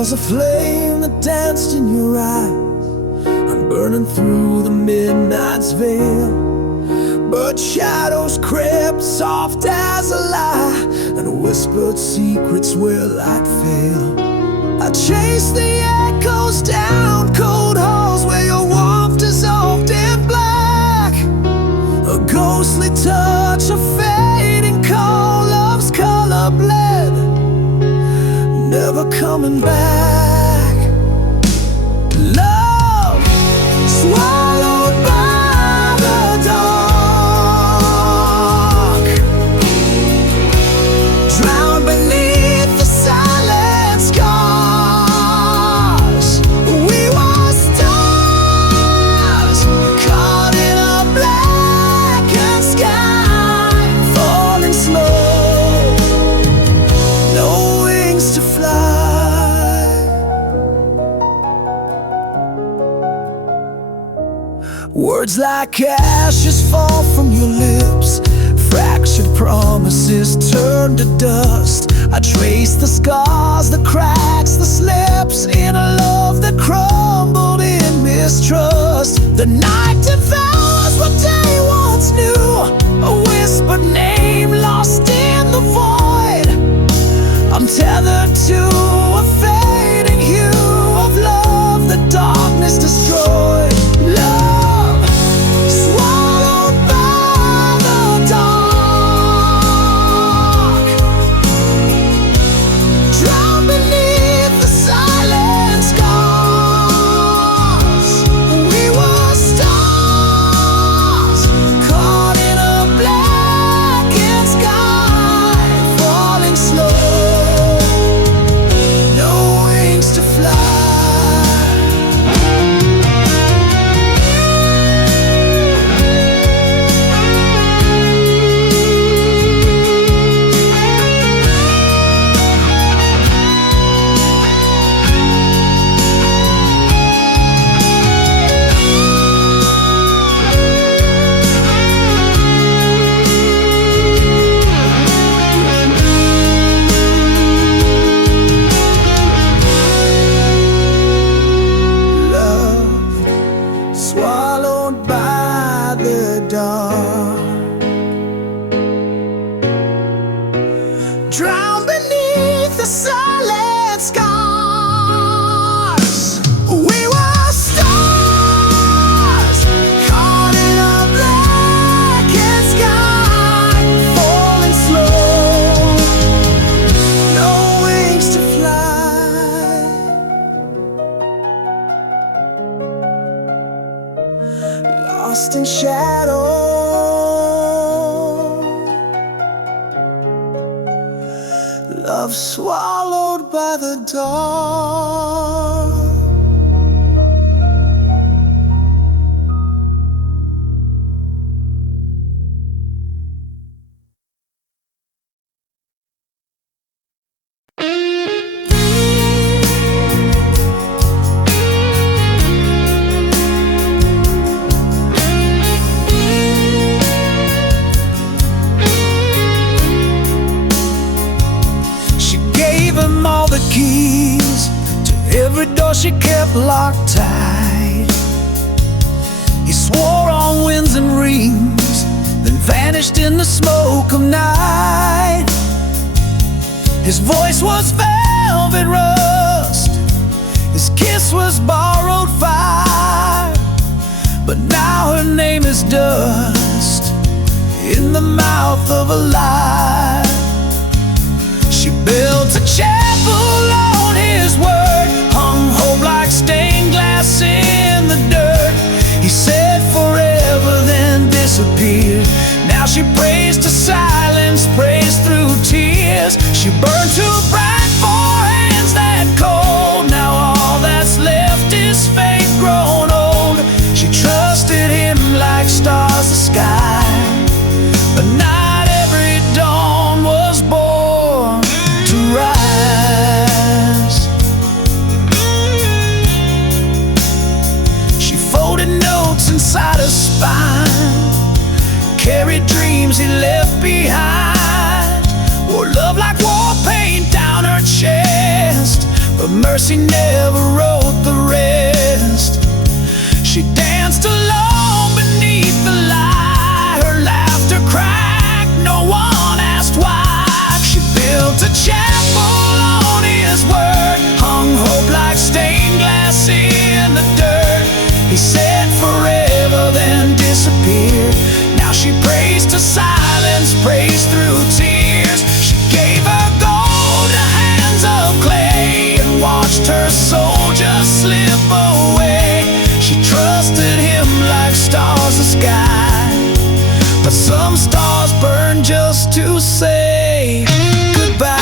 was a flame that danced in your eyes. I'm burning through the midnight's veil, but shadows crept soft as a lie, and whispered secrets where light failed. I chased the echoes down cold halls where your warmth dissolved in black. A ghostly touch, a fading call, love's color bled, never coming back. Love swallowed by the dark, drowned beneath the silent scars. We were stars caught in a blackened sky, falling slow, no wings to fly. Words like ashes fall from your lips, fractured promises turn to dust. I trace the scars, the cracks, the slips in a love that crumbled in mistrust. The night devours what day once knew, a whispered name lost in the void. I'm tethered to a fading hue of love the darkness destroyed. Love swallowed by the dark, drowned beneath the silent scars. We were stars caught in a blackened sky, falling slow, no wings to fly. Swallowed by the dark, drowned beneath the silent scars. We were stars caught in a blackened sky, falling slow, no wings to fly. Lost in shadow, love swallowed by the dark. All the keys to every door she kept locked tight. He swore on winds and rings, then vanished in the smoke of night. His voice was velvet rust, his kiss was borrowed fire, but now her name is dust in the mouth of a lie. She built a chapel on his word, hung hope like stained glass in the dirt. He said forever, then disappeared. Now she prays to silence, prays through tears. She burned too bright for hands that cold. Now all that's left is faith grown old. She trusted him like stars the sky, but not every dawn was born to rise. She folded notes inside her spine, carried dreams he left behind, wore love like war paint down her chest. But but mercy never wrote the rest. She danced alone beneath the light, her laughter cracked, no one asked why. She built a chapel on his word, hung hope like stained glass in the dirt. He said forever, then disappeared. Now she prays to silence, prays through tears. She gave her gold to hands of clay and watched her soul just slip away. She trusted him like stars the sky, but some stars burn just to say goodbye.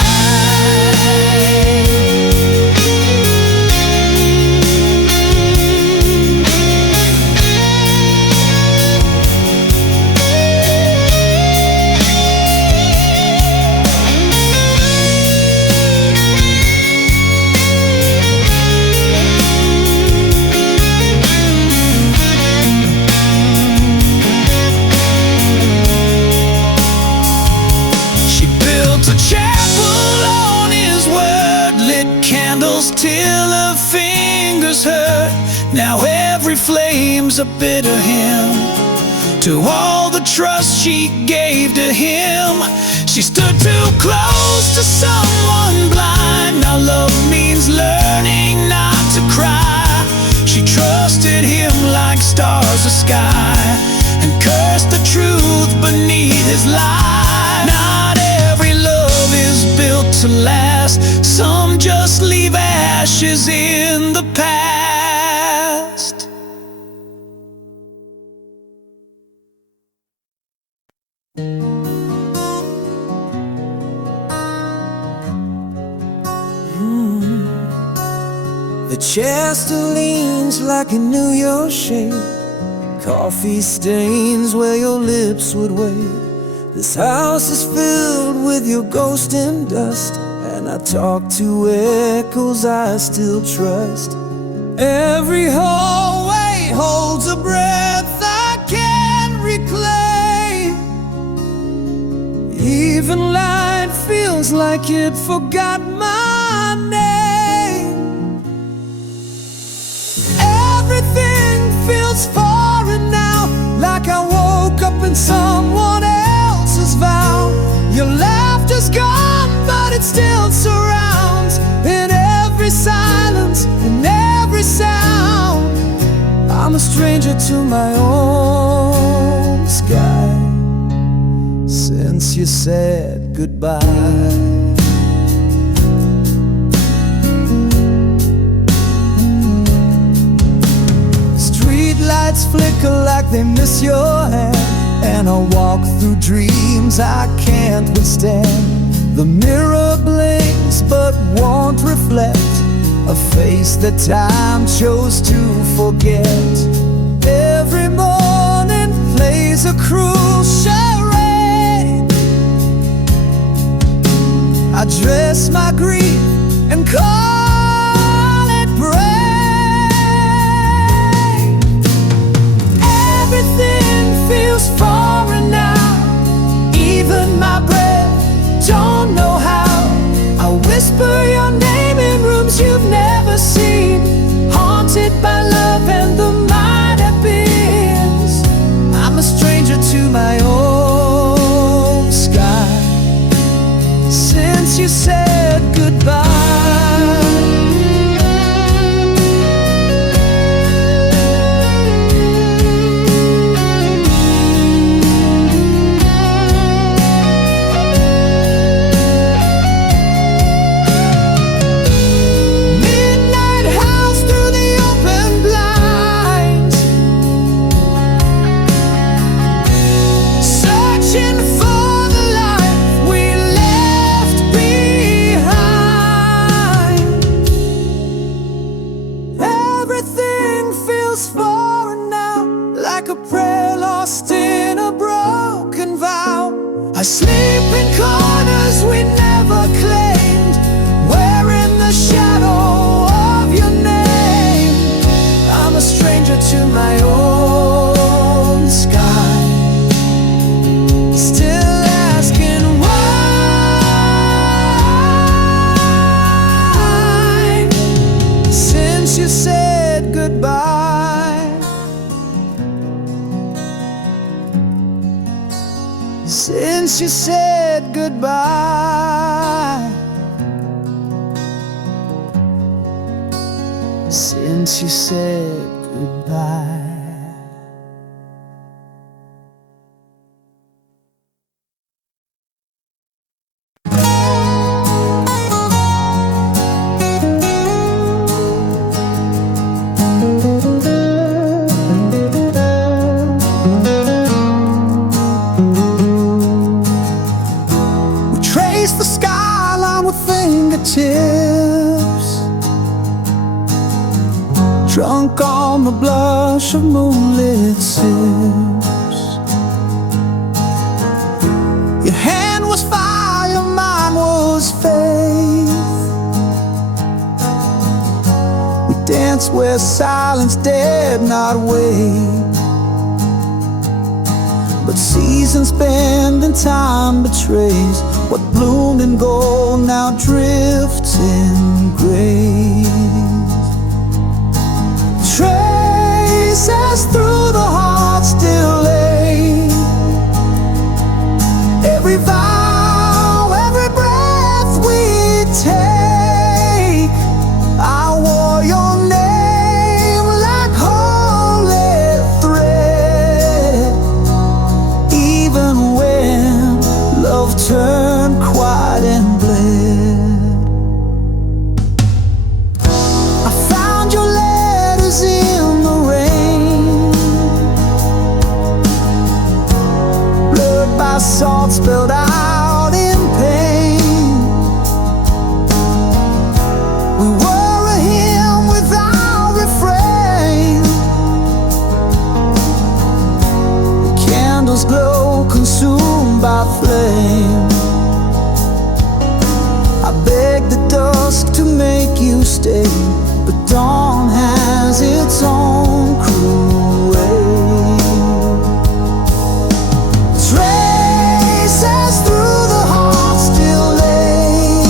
Till her fingers hurt. Now every flame's a bitter hymn to all the trust she gave to him. She stood too close to someone blind. Now love means learning not to cry. She trusted him like stars the sky and cursed the truth beneath his lie. Not every love is built to last. Some just leave ashes in the past. The chair still leans like it knew your shape. Coffee stains where your lips would wait. This house is filled with your ghost and dust, and I talk to echoes I still trust. Every hallway holds a breath I can't reclaim. Even light feels like it forgot my name. Everything feels foreign now, like I woke up in someone else's vow. Your laughter's gone, but it still surrounds in every silence, in every sound. I'm a stranger to my own sky since you said goodbye. Streetlights flicker like they miss your hand, and I walk through dreams I can't withstand. The mirror blinks but won't reflect a face that time chose to forget. Every morning plays a cruel charade. I dress my grief and call it brave. Everything feels foreign now, even my breath, don't know how. I whisper your name in rooms you've never seen, haunted by love and the might have beens. I'm a stranger to my own sky since you said goodbye. For the life we left behind. since you said goodbye. Since you said goodbye. The skyline with fingertips, drunk on the blush of moonlit sips. Your hand was fire, mine was faith. We danced where silence dared not wait. But seasons bend and time betrays. What bloomed in gold now drifts in gray. Traces through the heart still lay. Every vow, every breath we take, I wore your name like holy thread. Even when love turned quiet and bled, I found your letters in the rain, blurred by salt spilled out in pain. We were a hymn without refrain. The candles glow, consumed by flame. I begged the dusk to make you stay, but dawn has its own cruel way. Traces through the heart still lay.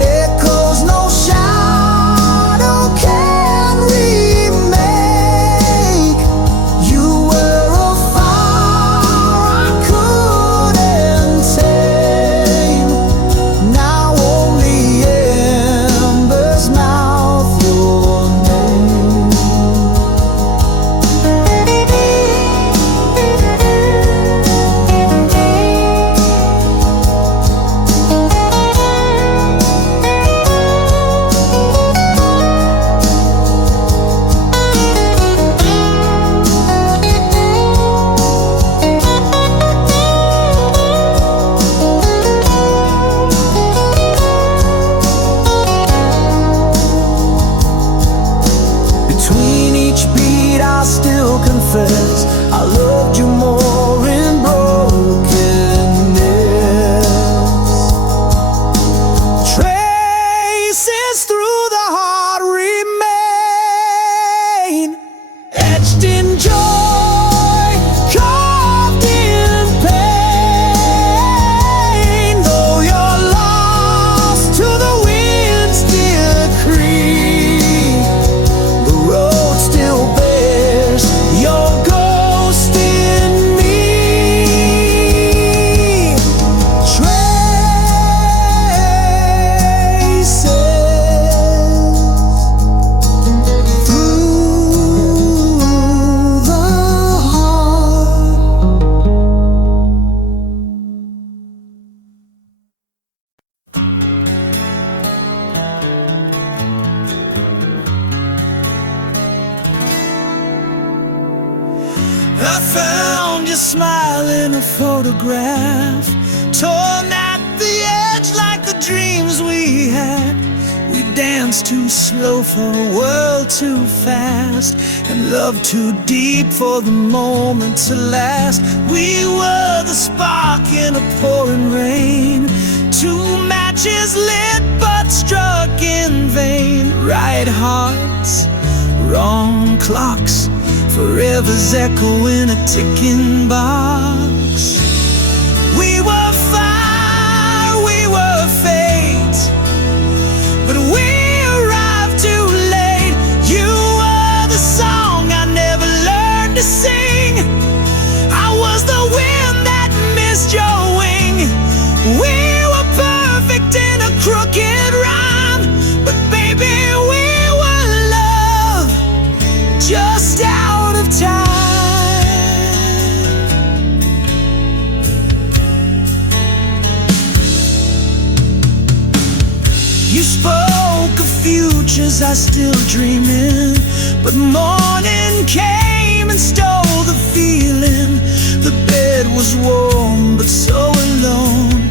Echoes no shadow can remake. You were a fire I couldn't tame. Now only embers mouth your name. Between each beat I still confess I loved you more in brokenness. Traces through the heart remain, etched in joy, carved in pain. Though you're lost to the wind's decree, the road still bears your ghost in me. Traces through the heart. I found your smile in a photograph, torn at the edge like the dreams we had. We danced too slow for a world too fast, and love too deep for the moment to last. We were the spark in a pouring rain, two matches lit but struck in vain. Right hearts, wrong clocks, forever's echo in a ticking box. We were fire, we were fate, but we arrived too late. You were the song I never learned to sing. I was the wind that missed your You spoke of futures I still dream in, but morning came and stole the feeling. The bed was warm but so alone.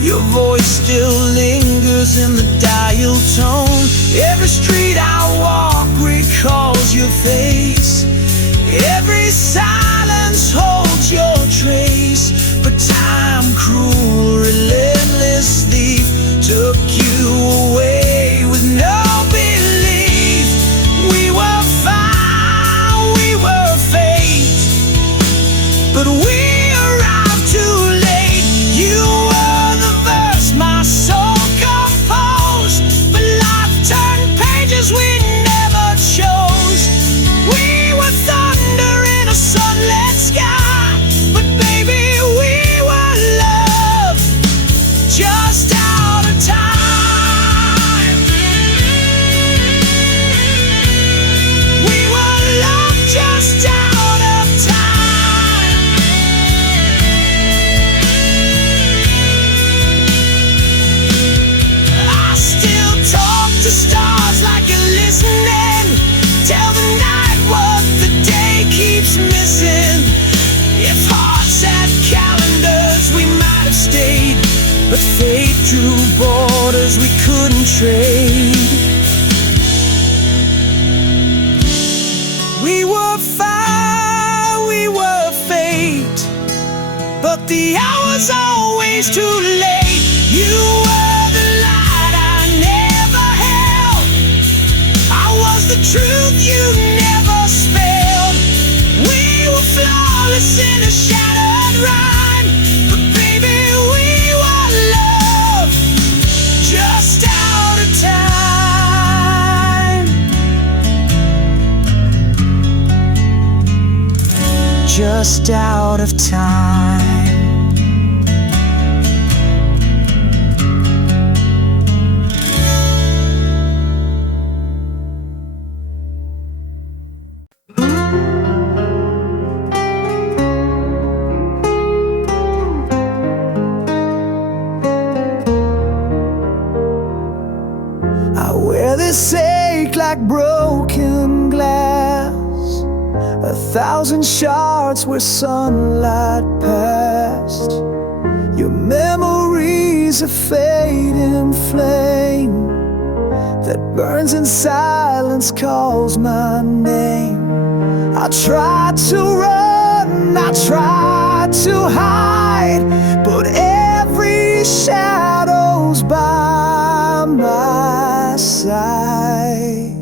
Your voice still lingers in the dial tone. Every street I walk recalls your face. Every silence holds your trace. But time, cruel, relentless thief, took you away with no belief. We were fine, we were fate, but we arrived too late. You were the verse my soul composed, but life turned pages we never chose. We were thunder in a sunlit sky, but baby, we were love just out of time. We were love just out of time. I still talk to stars like you're listening. Tell the night what the day keeps missing. If hearts had calendars, we might have stayed, but fate drew borders we couldn't trade. We were fire, we were fate, but the hour's always too late. You were the light I never held. I was the truth you never spelled. We were flawless in a shattered rhyme, but baby, we were love just out of time. Just out of time. I wear this ache like broken glass, 1,000 shards where sunlight passed. Your memories a fading flame that burns in silence, calls my name. I tried to run, I tried to hide, but every shadow's by my side.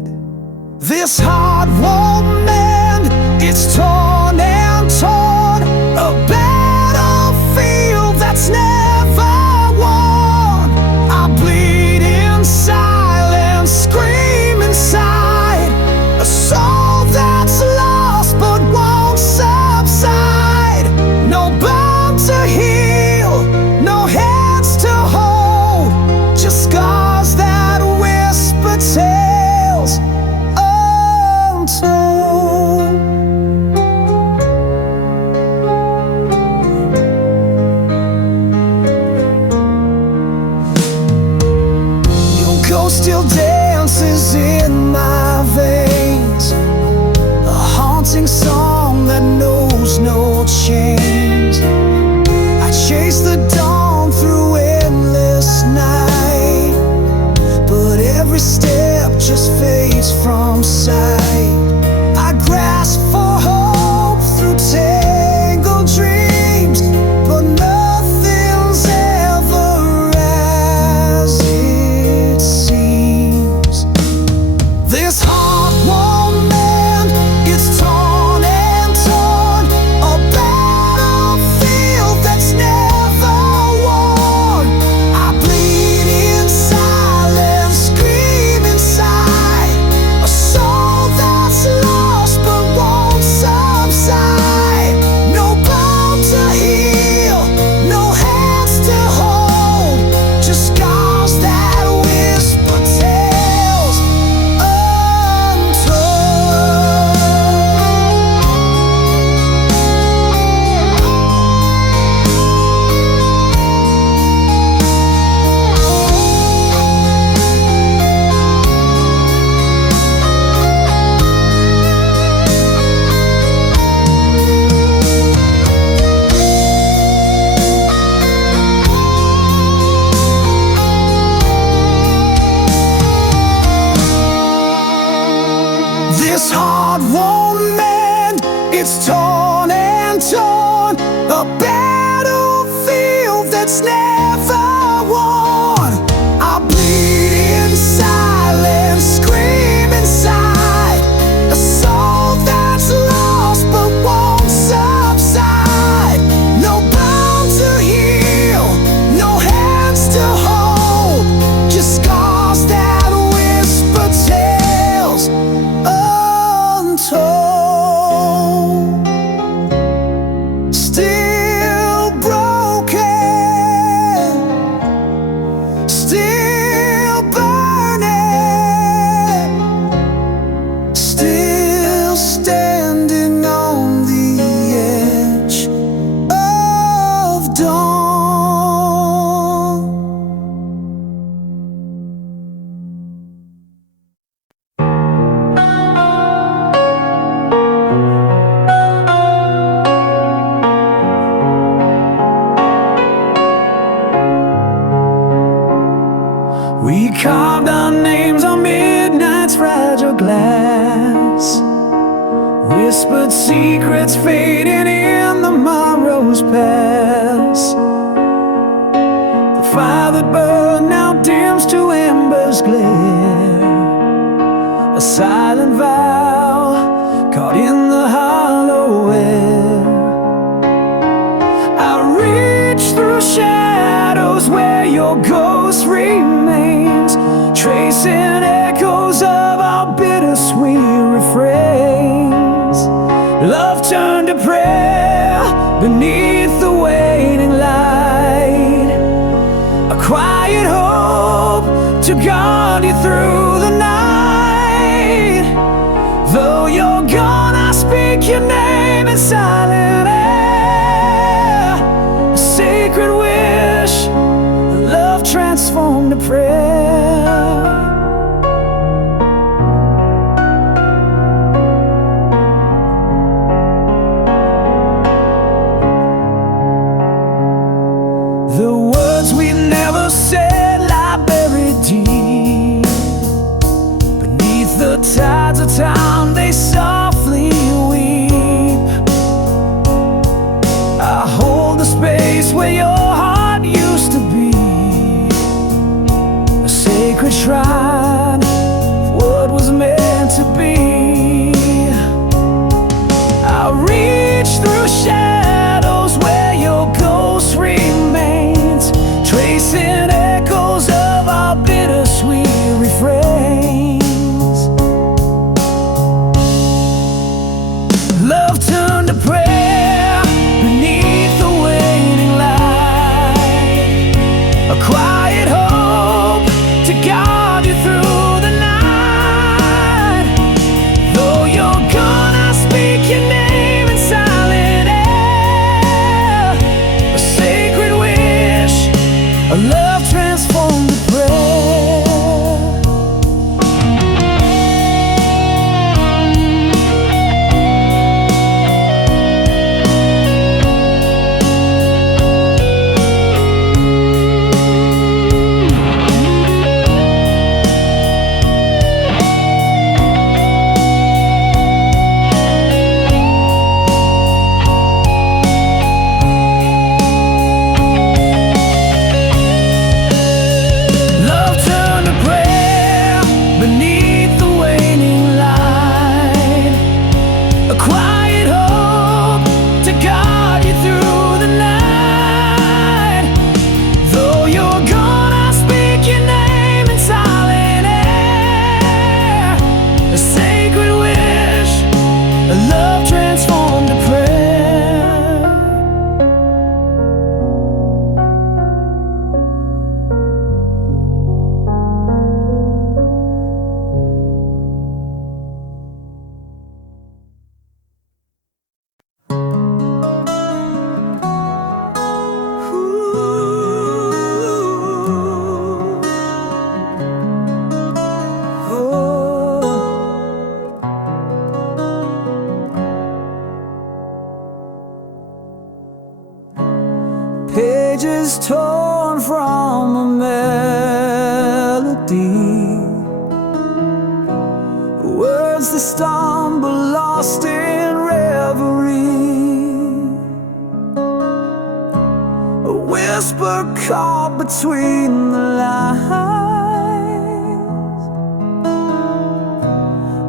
This heart won't mend, it's torn and torn, a battlefield that's never won. I bleed in silence, scream inside, a soul that's lost but won't subside. No bound to heal, no hands to hold, just scars that whisper tales untold. Your ghost still dances in my veins, a haunting song that knows no chains. I chase the dawn through endless night, but every step just fades from sight. I grasp for hope through tangled dreams, but nothing's ever as it seems. This heart won't mend, it's torn and torn, a battlefield that's never won. I bleed in silence, scream inside, a soul that's it's torn and torn, a battlefield that's never won. I bleed in silence, scream inside, a soul that's lost but won't subside. No bones to heal, no hands to hold, just scars that whisper tales untold. Still broken, still burning, still standing on the edge of dawn. We carved our names on midnight's fragile glass, whispered secrets fading in the morrow's pass. The fire that burned now dims to embers glare, a silent vow caught in the hollow air. I reach through shadows where your ghost remains, tracing echoes of our bittersweet refrains. Love turned to prayer beneath the waning light, a quiet hope to guard you through the night. Though you're gone, I speak your name in silent air, a sacred wish, love transformed to prayer. The words we never said lie buried deep beneath the tides of time, they softly weep. I hold the space where your heart used to be, a sacred shrine of what was meant to be. I reach through shadows where your ghost remains, tracing echoes of our bittersweet refrains. Love turned to prayer beneath the waning light, a quiet hope to guard you through the night. Though you're gone, I speak your name in silent air, a sacred wish, a love transformed to prayer. Love turned to prayer beneath the waning light, a quiet hope to guard you through the night. Though you're gone, I speak your name in silent air, a sacred wish, a love transformed to prayer. Pages torn from a melody, words that stumble lost in reverie. whisper caught between the lines,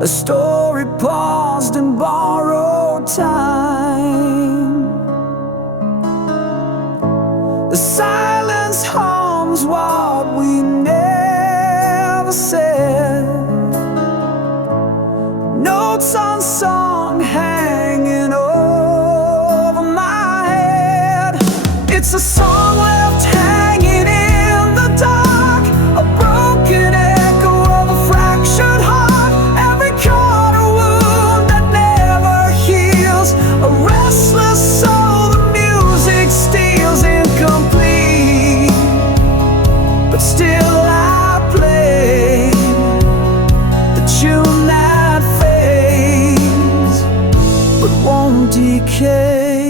a story paused in borrowed time. The silence hums what we never said, notes unsung hanging over my head. It's a song left hanging in the dark, a broken echo of a fractured heart, every corner wound that never heals, a restless soul the music steals, incomplete, but still I play the tune that fades but won't decay.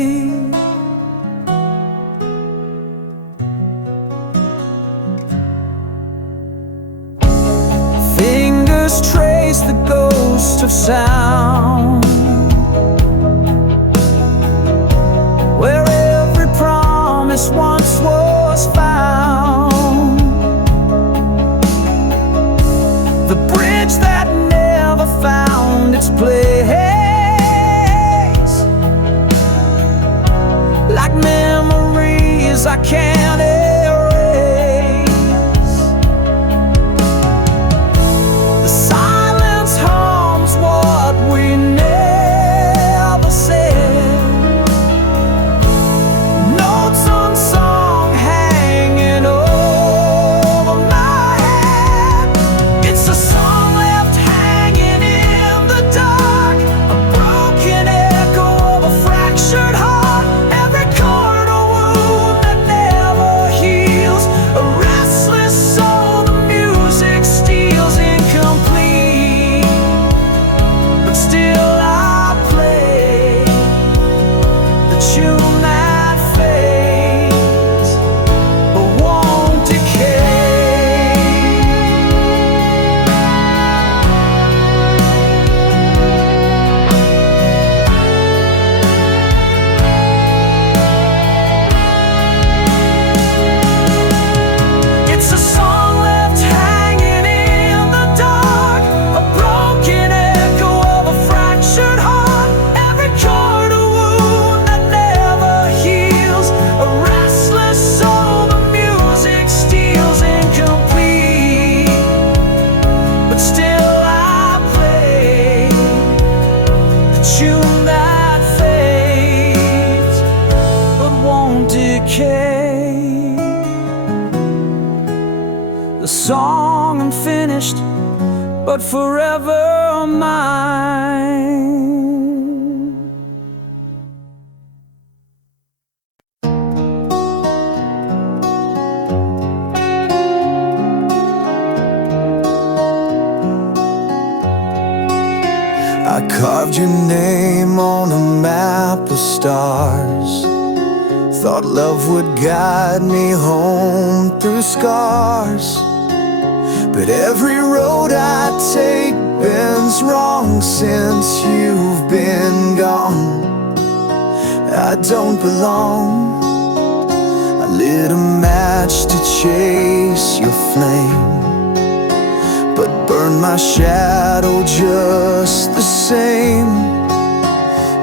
Fingers trace the ghost of sound, where every promise once was found, the bridge that never found its place, like memories I can't erase. The silence hums what we never said, notes unsung hanging over my head. It's a song left hanging in the dark, a broken echo of a fractured heart, every corner wound that never heals, a restless soul the music steals, incomplete, but still I play the tune that fades but won't decay. It's a song left hanging in the dark, a broken echo of a fractured heart, every corner wound that never heals, a restless soul the music steals, incomplete, but still I play the tune that fades but won't decay. The song unfinished, but forever mine. I carved your name on a map of stars, thought love would guide me home through scars. But every road I take bends wrong since you've been gone. I don't belong. I lit a match to chase your flame, but burned my shadow just the same.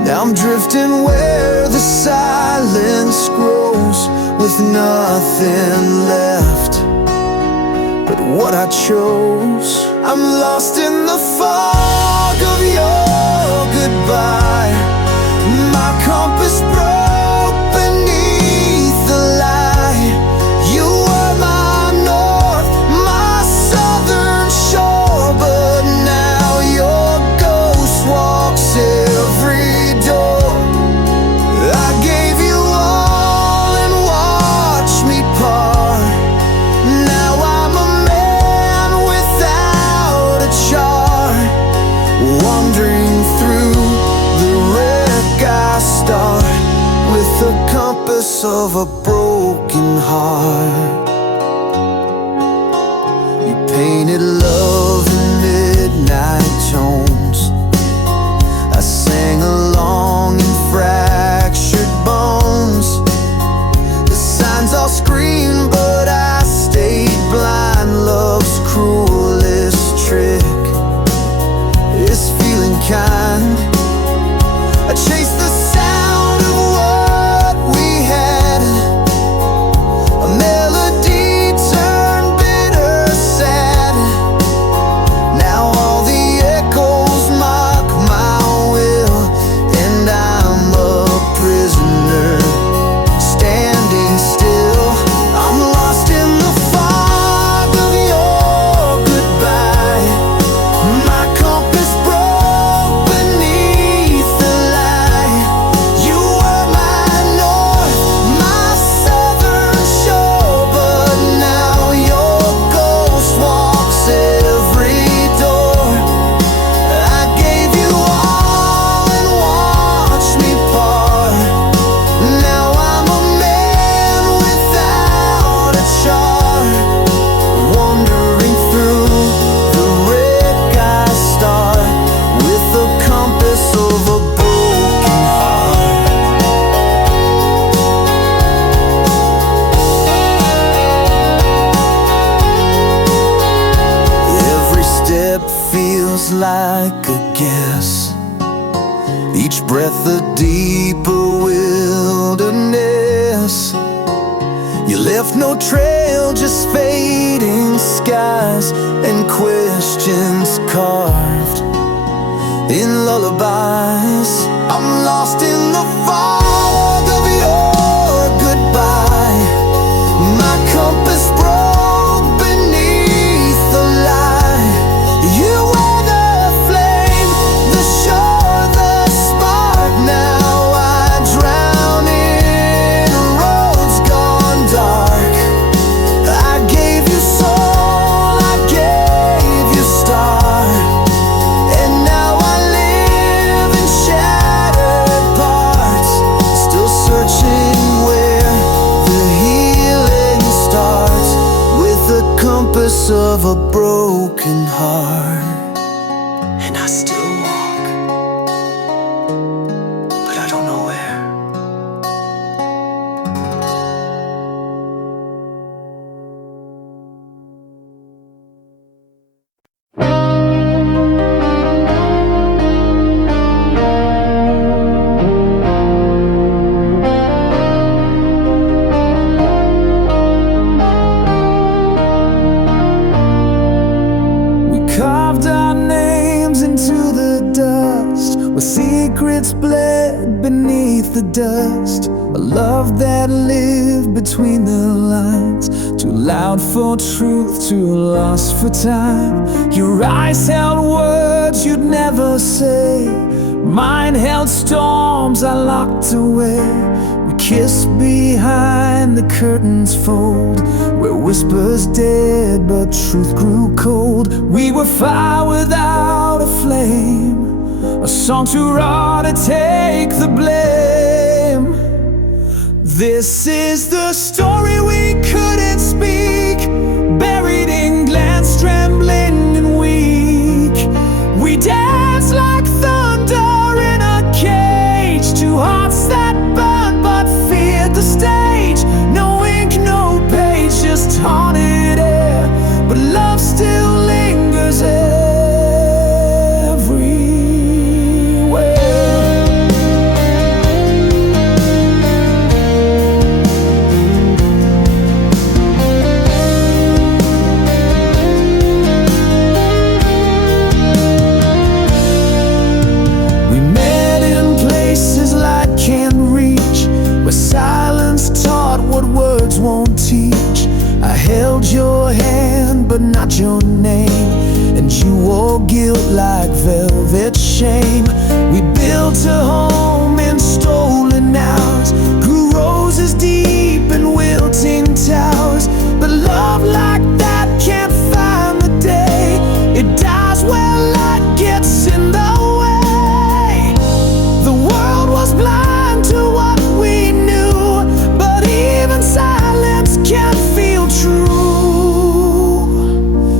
Now I'm drifting where the silence grows, with nothing left but what I chose. I'm lost in the fog of your goodbye, my compass broke beneath the light. You were my north, my southern shore, but now your ghost walks every door. I gave you all and watched me part. Now I'm a man without a chart, wandering through the wreck I start, with the compass of a broken heart. You painted love in midnight tones, I sang along in fractured bones. The signs all scream feels like a guess. Each breath a deeper wilderness. You left no trail, just fading skies and questions carved in lullabies. I'm lost in the fog of your goodbye. My compass broke beneath the light. You were the flame, the shore, the spark. Now I drown in roads gone dark. I gave you soul, I gave you start, and now I live in shattered parts, still searching where the healing starts, with the compass of a broken heart. And I still walk, but I don't know where. Carved our names into the dust, with secrets bled beneath the dust. A love that lived between the lines, too loud for truth, too lost for time. Your eyes held words you'd never say, mine held storms I locked away. We kissed behind the curtain's fold, where whispers dead but truth grew cold. We were fire without a flame, a song too raw to take the blame. This is the story we couldn't speak, buried in glance, trembling and weak. We danced like thunder in a cage, two hearts that burned but feared the stage. No ink, no page, just haunted air, but love still lingers everywhere. We met in places light can't reach, where silence taught what words won't teach. I held your hand but not your name, and you wore guilt like velvet shame. We built a home in stolen hours, grew roses deep in wilting towers. But love like that can't find the day, it dies when light gets in the way. The world was blind to what we knew, but even silence can feel true.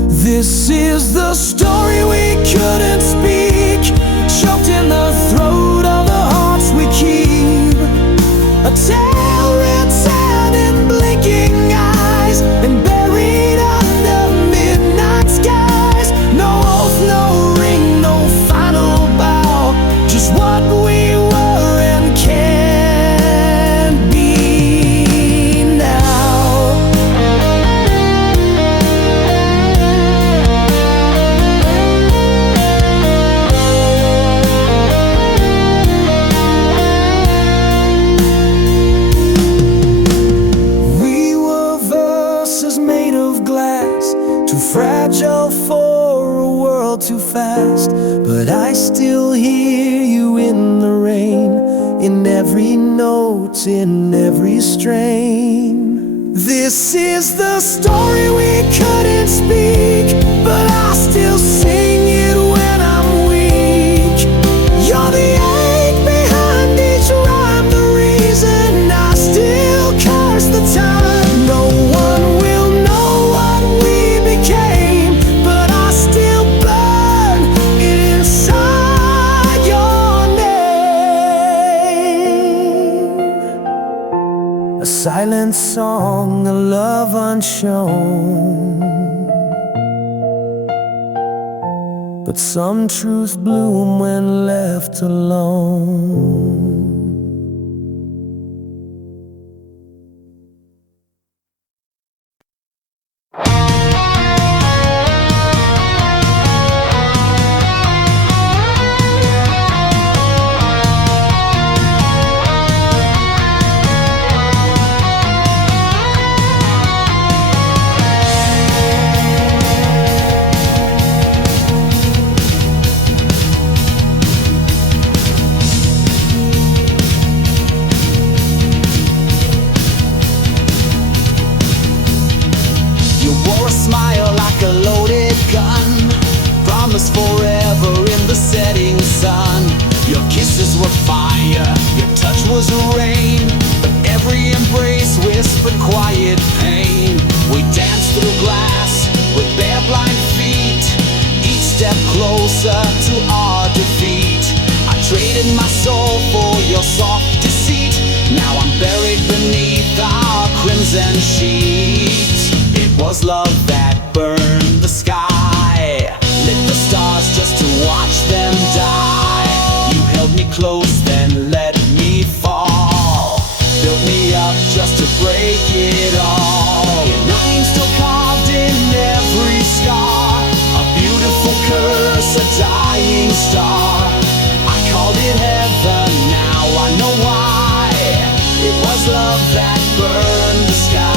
This is the story we couldn't speak, choked in the throat of the hearts we keep. A tale written in blinking eyes and buried under midnight skies. No oath, no ring, no final bow, just what we were and can be now. We were verses made of glass, too fragile for a world too fast. But I still hear you in the rain, in every note, in every strain. This is the story we couldn't speak, but I still sing it when I'm weak. You're the ache behind each rhyme, the reason I still curse the time. No one will know what we became, but I still burn inside your name. A silent song, a love unshown. but some truths bloom when left alone. Smile like a loaded gun, promise forever in the setting sun. Your kisses were fire, your touch was rain, but every embrace whispered quiet pain. We danced through glass with bare blind feet, each step closer to our defeat. I traded my soul for your soft deceit. Now I'm buried beneath our crimson sheets. It was love that burned the sky, lit the stars just to watch them die. You held me close, then let me fall, built me up just to break it all. Your name still carved in every scar, a beautiful curse, a dying star. I called it heaven, now I know why. It was love that burned the sky.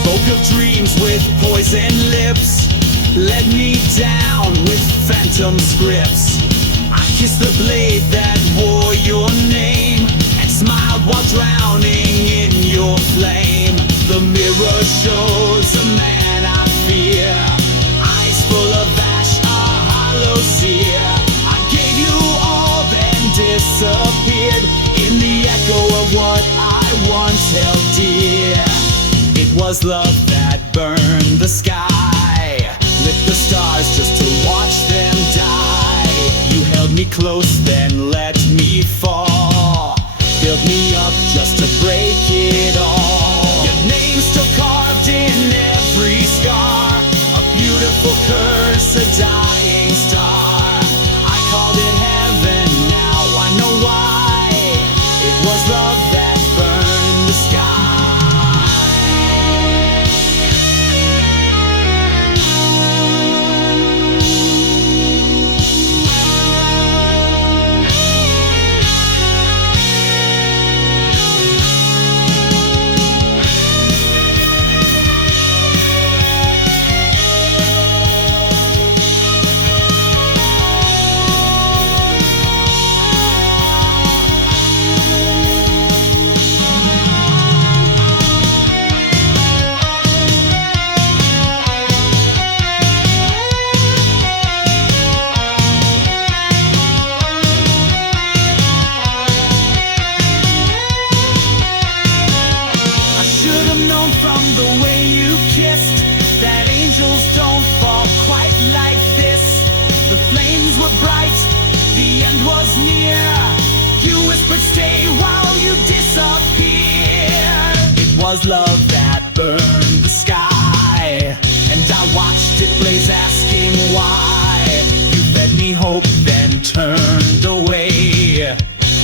Spoke of dreams with poison lips, led me down with phantom scripts. I kissed the blade that wore your name and smiled while drowning in your flame. The mirror shows a man I fear, eyes full of ash, a hollow sear. I gave you all, then disappeared in the echo of what I once held dear. It was love that burned the sky, lit the stars just to watch them die. You held me close, then let me fall, built me up just to break it all. Your name's still carved in every scar, a beautiful curse, a dying star. I called it heaven, now I know why. It was love that burned the sky. From the way you kissed, that angels don't fall quite like this. The flames were bright, the end was near. You whispered stay while you disappeared. It was love that burned the sky, and I watched it blaze asking why. You fed me hope, then turned away,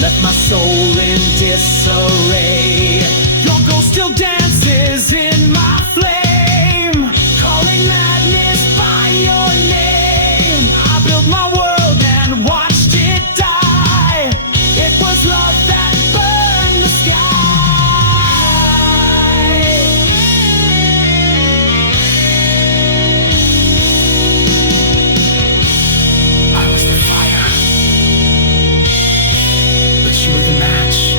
left my soul in disarray. Your ghost still dances in my flame, calling madness by your name. I built my world and watched it die. It was love that burned the sky. I was the fire, but you were the match.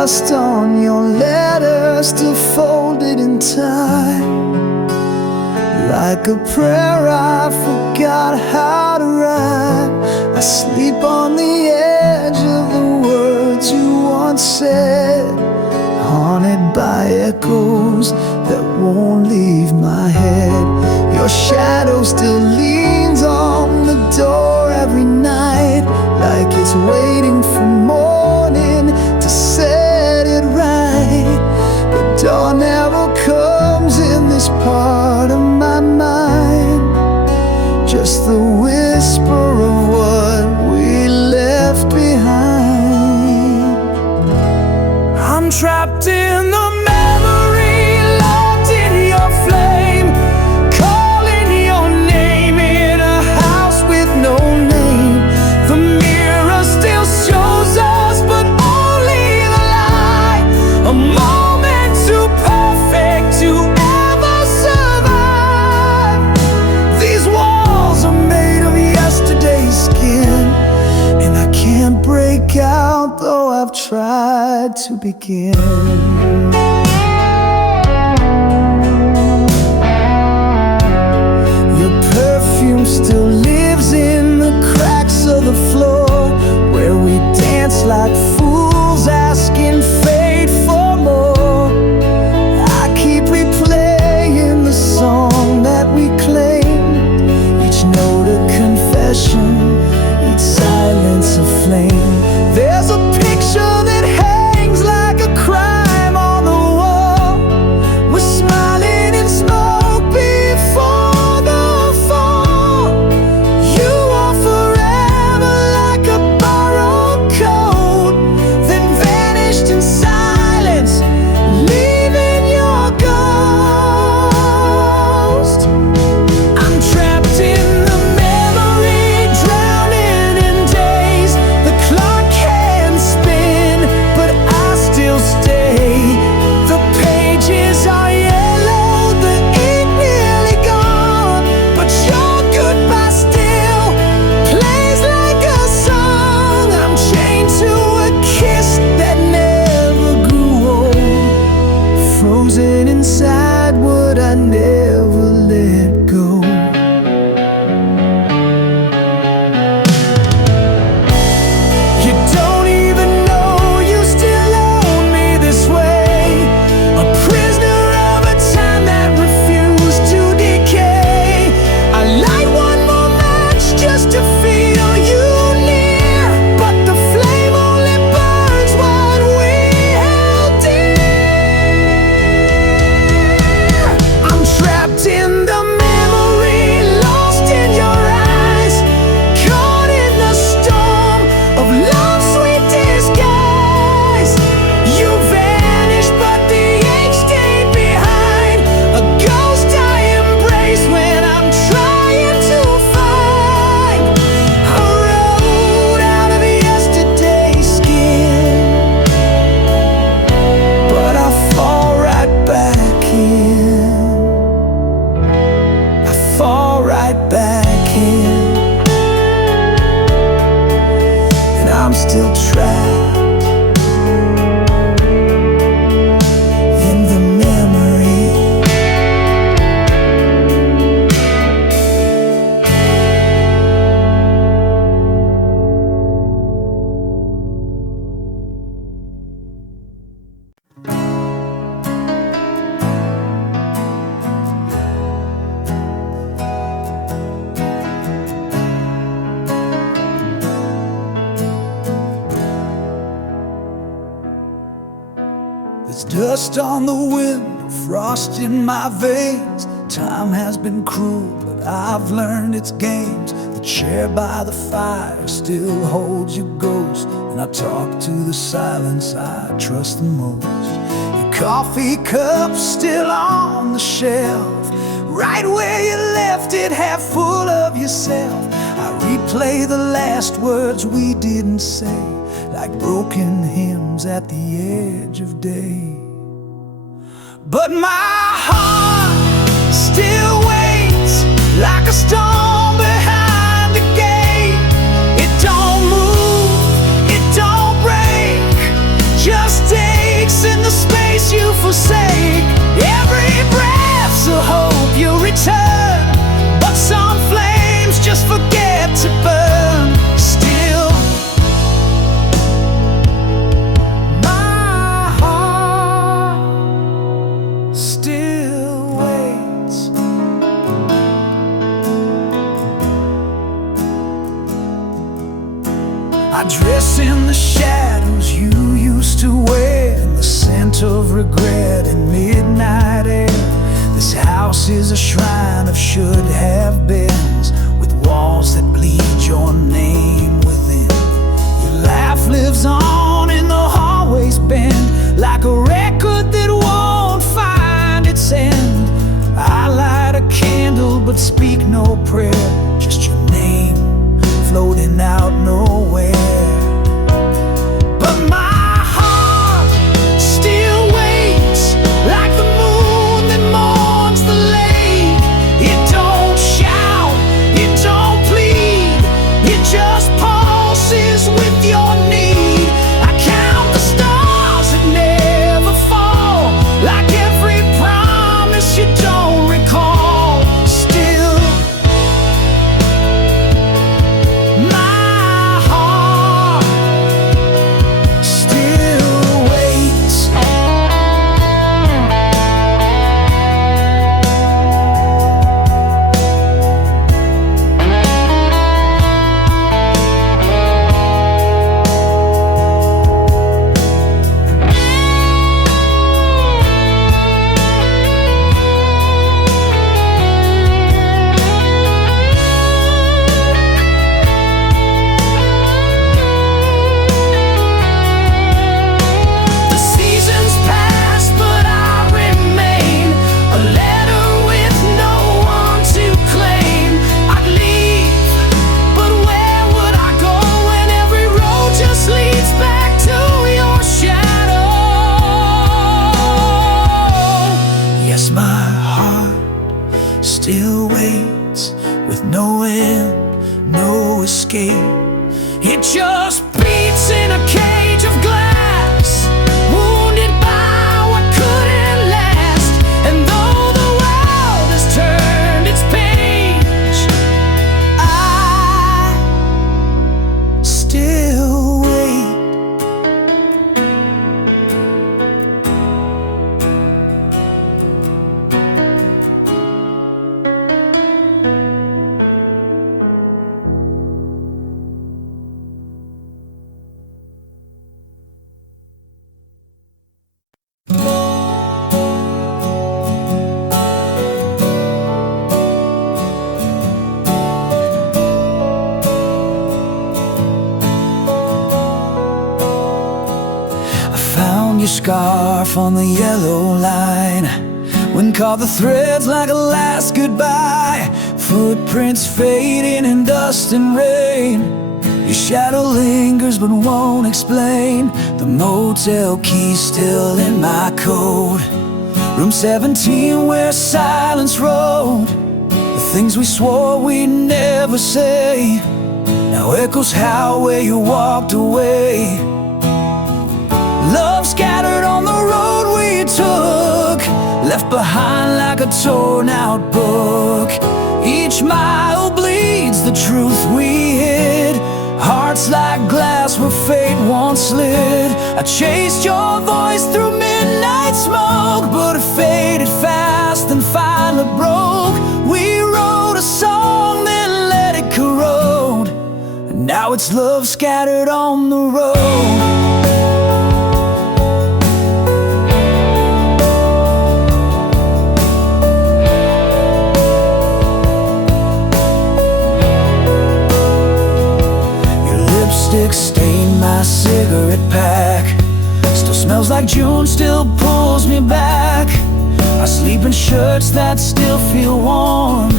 dust on your letter, still folded in time. Like a prayer I forgot how to write. I sleep on the edge of the words you once said, haunted by echoes that won't leave my head. Your shadow still leans on the door every night, like it's waiting for morning to set it right. But dawn never comes in this part of my mind, just the whisper of what we left behind. I'm trapped in the memory, locked in your flame, calling your name in a house with no name. The mirror still shows us, but only the light. A moment too perfect to ever survive. These walls are made of yesterday's skin, and I can't break out, though I've tried to begin. Your perfume still lives in the cracks of the floor, where we dance like fools, asking fate for more. I keep replaying the song that we claimed, each note a confession, each silence a flame. There's a picture that hangs like a crime on the wall. We're smiling in smoke before the fall. You are forever like a borrowed coat, then vanished in silence, leaving your ghost. I'm trapped in the memory, drowning in days. The clock can spin, but I still stay. The pages are yellow, the ink nearly gone, but your goodbye still plays like a song. I'm chained to a kiss that never grew old, frozen inside what I never let go. You don't even know you still own me this way, a prisoner of a time that refused to decay. I light one more match just to feel you near, but the flame only burns what we held dear. I'm trapped in the memory, lost in your eyes, caught in the storm of love's sweet disguise. You vanished, but the ink stayed behind, a ghost I embrace when I'm trying to find a road out of yesterday's skin. But I fall right back in, I fall right back in, and I'm still trapped in the memory. There's dust on the wind, frost in my veins. Time has been cruel, but I've learned its games. The chair by the fire still holds your ghost, and I talk to the silence I trust the most. Your coffee cup's still on the shelf, right where you left it, half full of yourself. I replay the last words we didn't say, like broken hymns at the edge of day. But my heart still waits like a storm behind the gate. It don't move, it don't break, just stay. regret and midnight air. This house is a shrine of should have beens, with walls that bleed your name within. Your laugh lives on in the hallways bend, like a record that won't find its end. I light a candle but speak no prayer, just your name floating out nowhere. But my heart still waits, like the moon that mourns the lake. It don't shout, it don't plead, it just pulses with your need. I count the stars that never fall, like every promise you don't recall. Still, my heart still waits. The seasons pass, but I remain, a letter with no one to claim. I'd leave, but where would I go when every road just leads back to your shadow? Yes, my heart still waits, with no end, no escape. It just beats in a cage of glass, wounded by what couldn't last. And though the world has turned its page, I still wait. Found your scarf on the yellow line, when caught the threads like a last goodbye. Footprints fading in dust and rain, your shadow lingers but won't explain. The motel key still in my coat, room 17 where silence rode. The things we swore we'd never say now echoes how where you walked away. Love scattered on the road we took, left behind like a torn out book. Each mile bleeds the truth we hid, hearts like glass where fate once slid. I chased your voice through midnight smoke, but it faded fast and finally broke. We wrote a song then let it corrode, and now it's love scattered on the road. Lipstick stained my cigarette pack, still smells like June, still pulls me back. I sleep in shirts that still feel warm,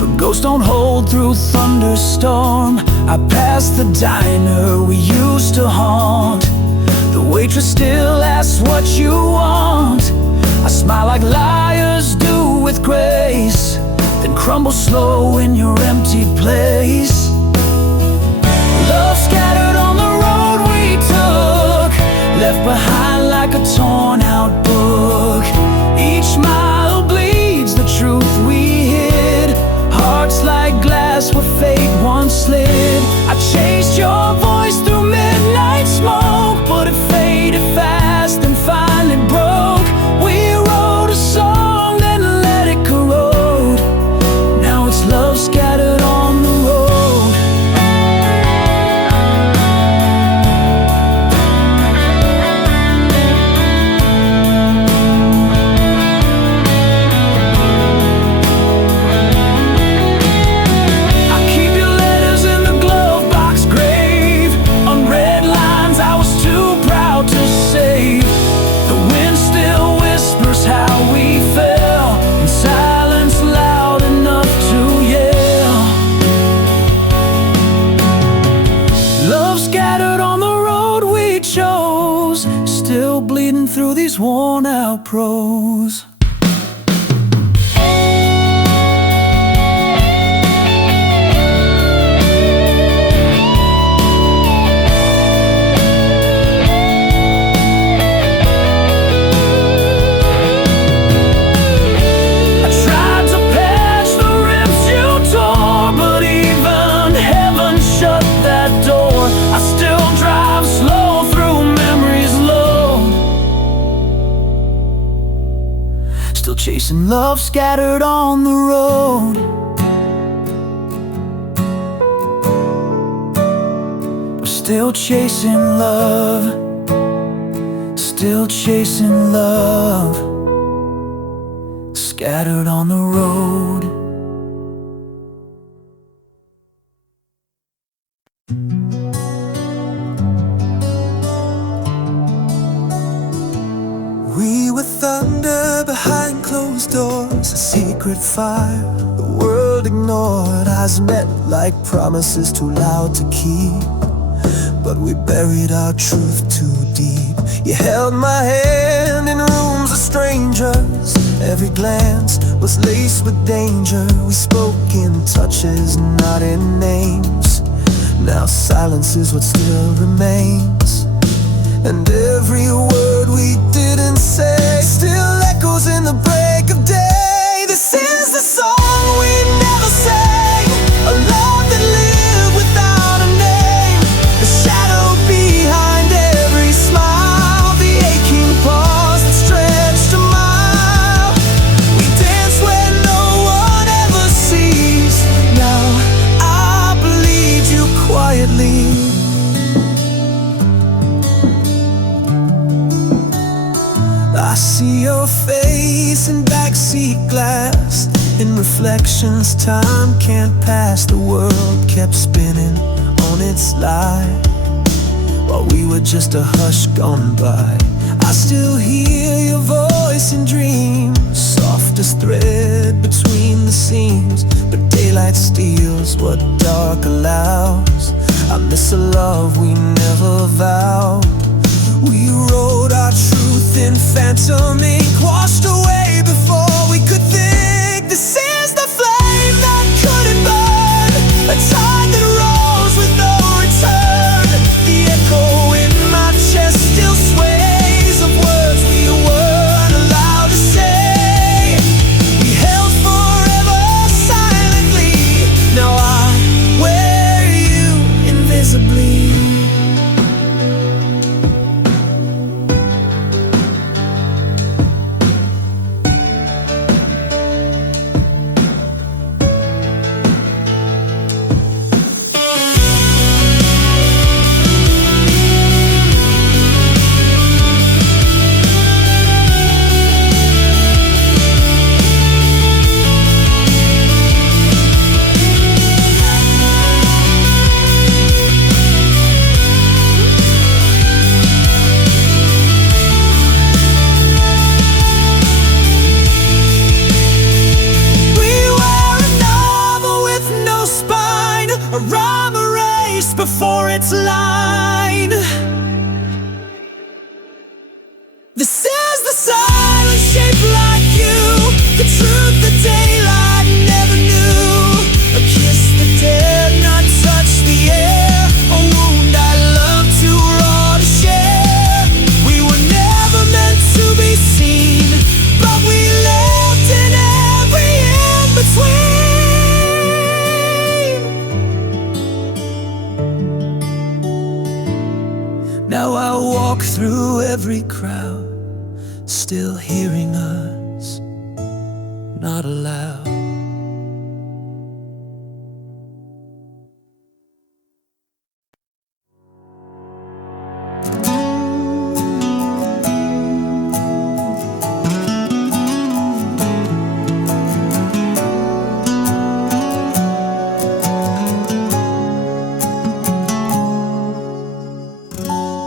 but ghosts don't hold through thunderstorm. I pass the diner we used to haunt, the waitress still asks what you want. I smile like liars do with grace, then crumble slow in your empty place. Love scattered on the road we took, left behind like a torn out book. Each mile bleeds the truth we hid, hearts like glass where fate once slid. I chased your voice through midnight smoke, but it faded fast and finally broke. We wrote a song then let it corrode, now it's love scattered on the road. prose. Still chasing love scattered on the road. We're still chasing love. Still chasing love scattered on the road. We were thunder behind closed doors, a secret fire the world ignored. Eyes met like promises too loud to keep, but we buried our truth too deep. You held my hand in rooms of strangers. Every glance was laced with danger. We spoke in touches, not in names. Now silence is what still remains, and every word we didn't say still echoes in the break of day. This is the song we never sang, a love that lived without a name. The shadow behind every smile, the aching pause that stretched a mile. We dance where no one ever sees. Now I bleed you quietly. I see your face in backseat glass. In reflections time can't pass. The world kept spinning on its line, while we were just a hush gone by. I still hear your voice in dreams, softest thread between the seams. But daylight steals what dark allows. I miss a love we never vowed. We wrote our truth in phantom ink, washed away before we could think. This is the flame that couldn't burn, a tide that rolls with no return. The echo in my chest still sways of words we weren't allowed to say. We held forever silently. Now I wear you invisibly. A rhyme erased before its line. This is the silence shaped like you, the truth the daylight never knew. A kiss that dared not touch the air, a wound I love too raw to share. We were never meant to be seen, but we lived in every in-between. Now I walk through every crowd, still hearing us, not aloud.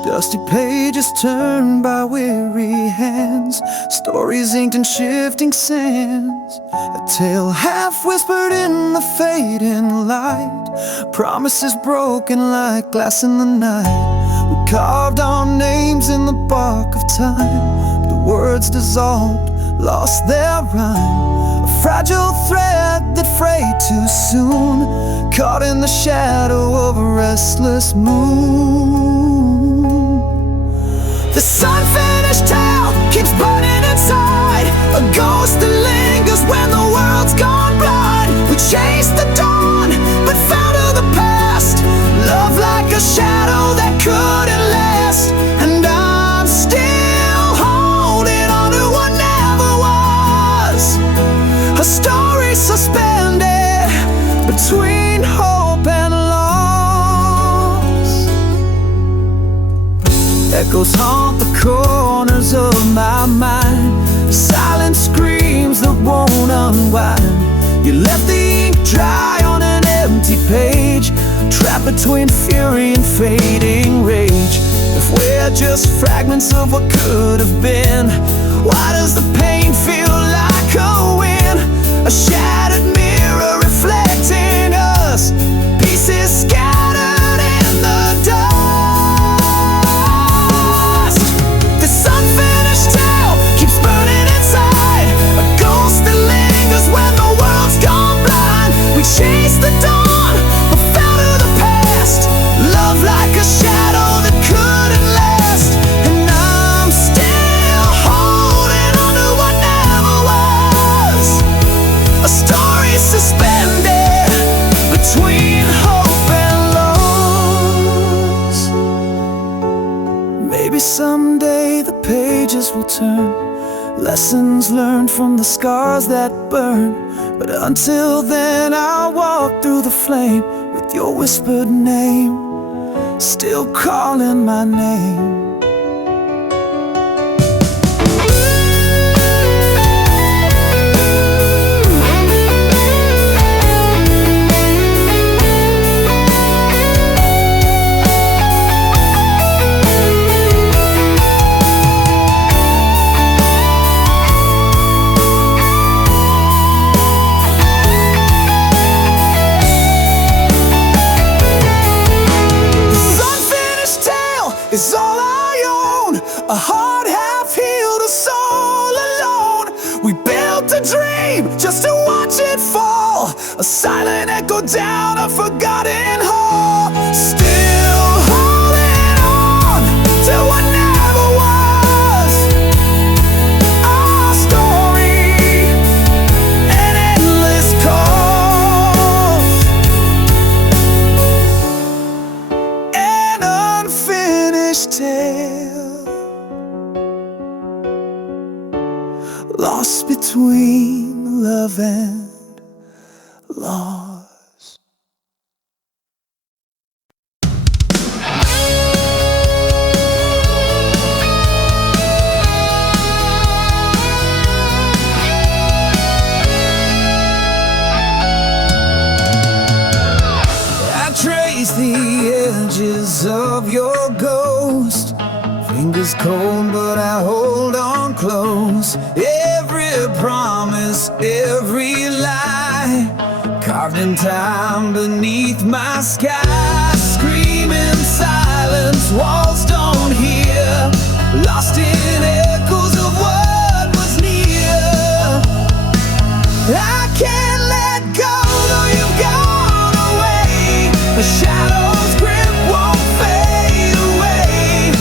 Dusty pages turned by weary hands, stories inked in shifting sands. A tale half whispered in the fading light, promises broken like glass in the night. We carved our names in the bark of time. The words dissolved, lost their rhyme. A fragile thread that frayed too soon, caught in the shadow of a restless moon. This unfinished tale keeps burning inside, a ghost that lingers when the world's gone blind. We chased the dawn, but fell to the past. Love like a shadow that couldn't last. And I'm still holding on to what never was, a story suspended between hope and loss. Echoes haunt the corners of my mind, silent screams that won't unwind. You left the ink dry on an empty page, trapped between fury and fading rage. If we're just fragments of what could have been, why does the pain feel like a win? A shattered mirror reflecting us, pieces scattered in the dust. This unfinished tale keeps burning inside, a ghost that lingers when the world's gone blind. We chased the dawn, but fell to the past. Love like a shadow that couldn't last. And I'm still holding on to what never was, a story suspended between hope and loss. Maybe someday the pages will turn, lessons learned from the scars that burn. But until then I'll walk through the flame with your whispered name, still calling my name. It's all I own, a heart half-healed, a soul alone. We built a dream just to watch it fall, a silent echo down a forgotten hall. Still holding on to what never was, our story, an endless cause, an unfinished tale, lost between love and loss. I trace the edges of your ghost, fingers cold but I hold on close. Every promise, every lie, carved in time beneath my sky. Screaming silence, walls don't hear, lost in echoes of what was near. I can't let go though you've gone away, the shadow's grip won't fade away.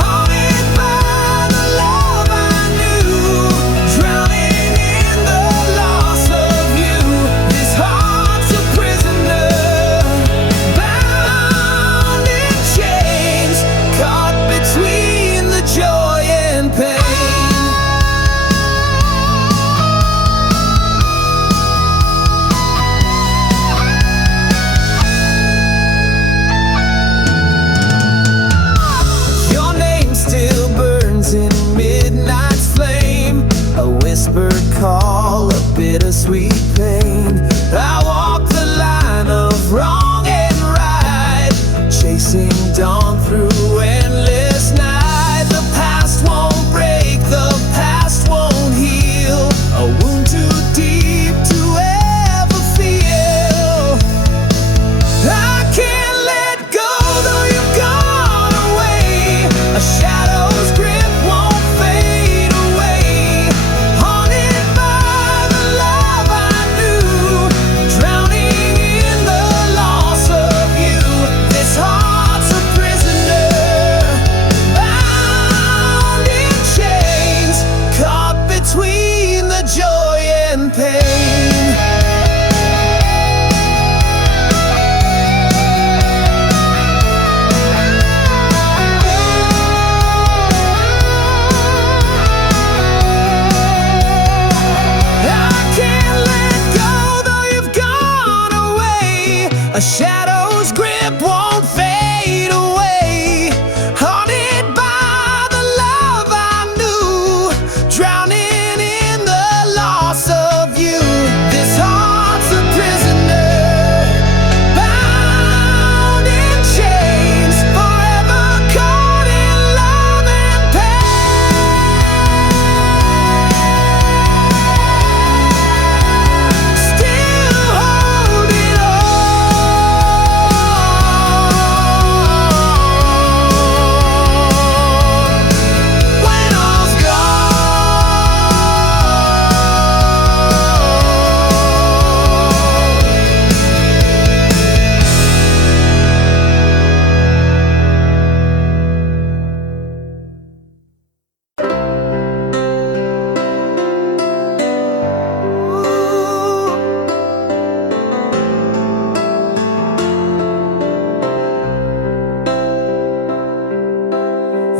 Haunted by the love I knew, drowning in the loss of you. This heart's a prisoner, bound in chains, caught between the joy and pain. Your name still burns in midnight's flame, a whispered call, a bittersweet pain. I walk the line of wrong and right, chasing dawn through endless night. The past won't break, the past won't heal, a wound too deep to ever feel. I can't let go though you've gone away, a shadow's grip won't fade away. shadow's grip won't fade away. Haunted by the love I knew, drowning in the loss of you. This heart's a prisoner, bound in chains, forever caught in love and pain. Still holding on when all's gone.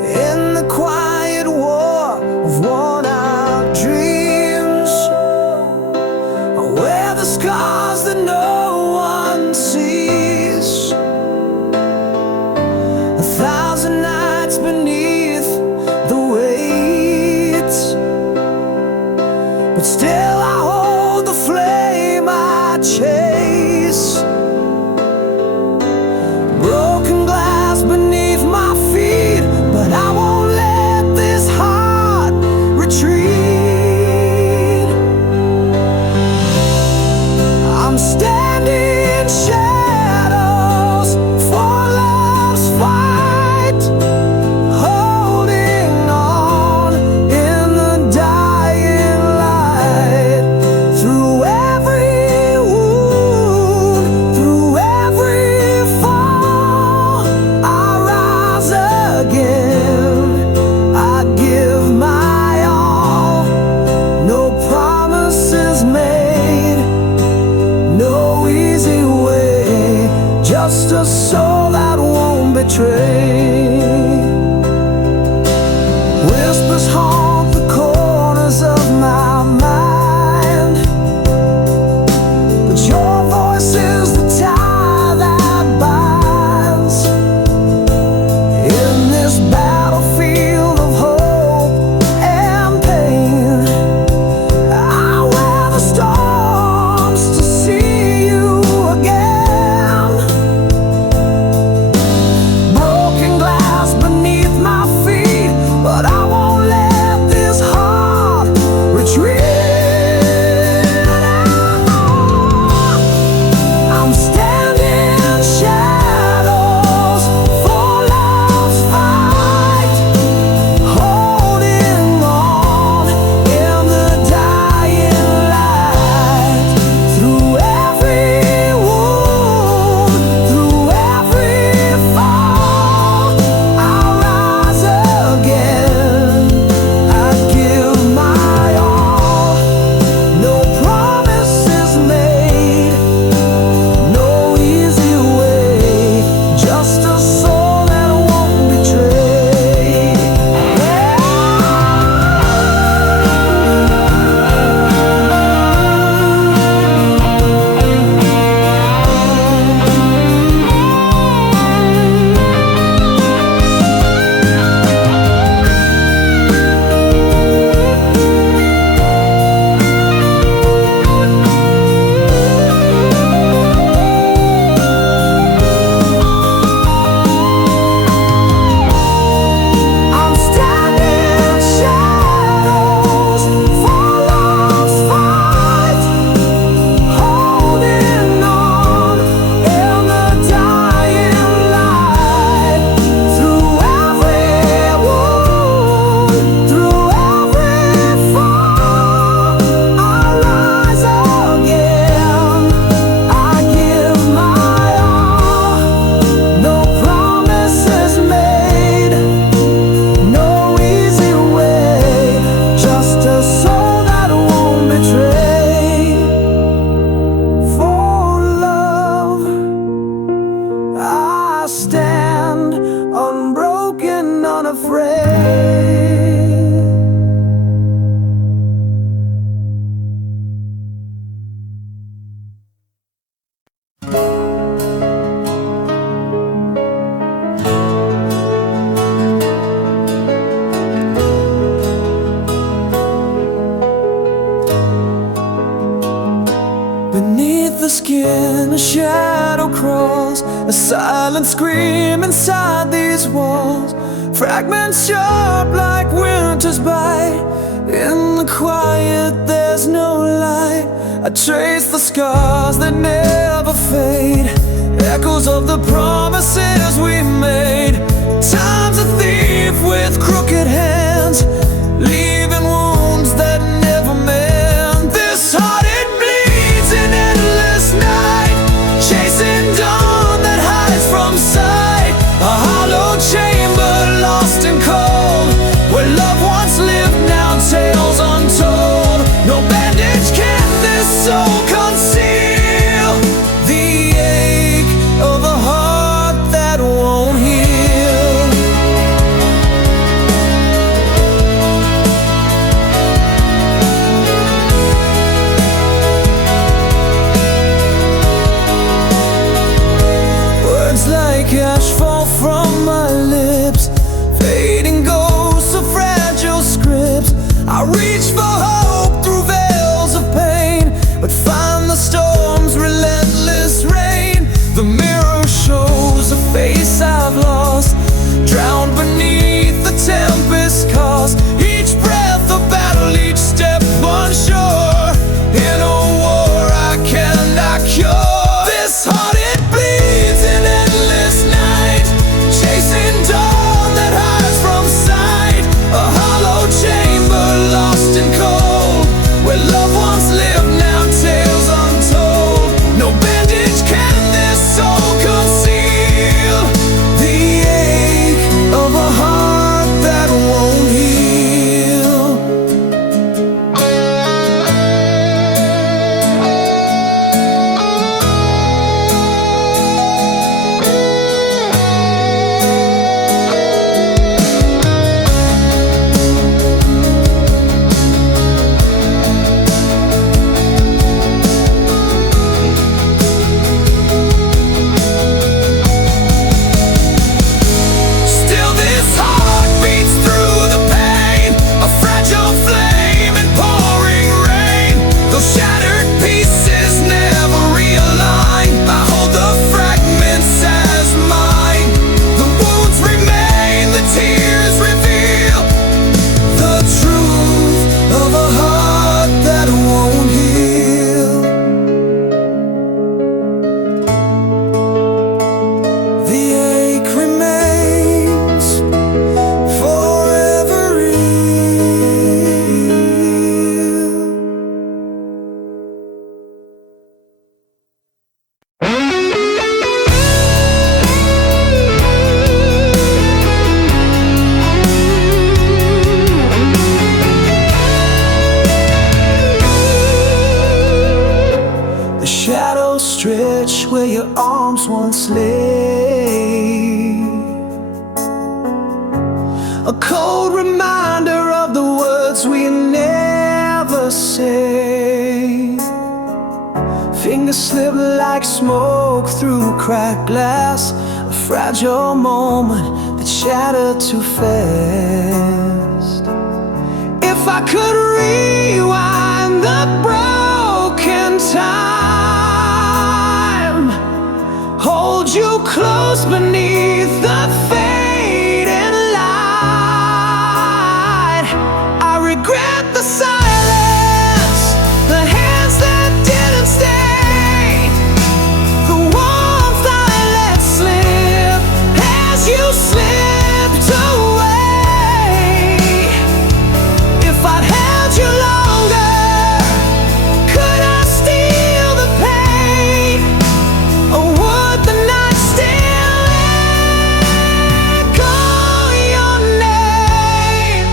In the quiet war of worn-out dreams, I wear the scars that no one sees. 1,000 nights beneath the weight, but still I hold the flame I chase. Broken glass beneath my feet, but I won't let this heart retreat. I'm standing shadows for love's fight, holding on in the dying light. Through every wound, through every fall, skin, a shadow crawls, a silent scream inside these walls. Fragments sharp like winter's bite. In the quiet there's no light. I trace the scars that never fade, echoes of the promises we made. Time's a thief with crooked hands, leaving wounds that never mend. This heart, it bleeds in endless night, chasing dawn that hides from sight. A hollow chamber lost and cold, where love once lived, now tales untold. No bandage can this soul conceal, the ache of a heart that won't heal. Words like ash fall from my lips, fading ghosts of fragile scripts. I reach for hope through veils of pain, but find the storm's relentless rain. The mirror shows a face I've lost, drowned beneath the tempest cost. Each breath a battle, each step unsure, in a war I cannot cure. This heart, it bleeds in endless night, chasing dawn that hides from sight. A hollow chamber lost and cold, where love once lived, now tales untold. No bandage can this soul conceal, the ache of a heart that won't heal. Still this heart beats through the pain, a fragile flame in pouring rain. Those shattered pieces never realign. I hold the fragments as mine. The wounds remain, the tears reveal the truth of a heart that won't heal. The ache remains forever real. The shadows stretch where your arms once lay, a cold reminder of the words we never say. Fingers slip like smoke through cracked glass, a fragile moment that shattered too fast. If I could rewind the broken time, hold you close beneath the fading light. I regret the silence, the hands that didn't stay, the warmth I let slip as you slipped away. If I'd held you longer, could I steal the pain, or would the night still echo your name?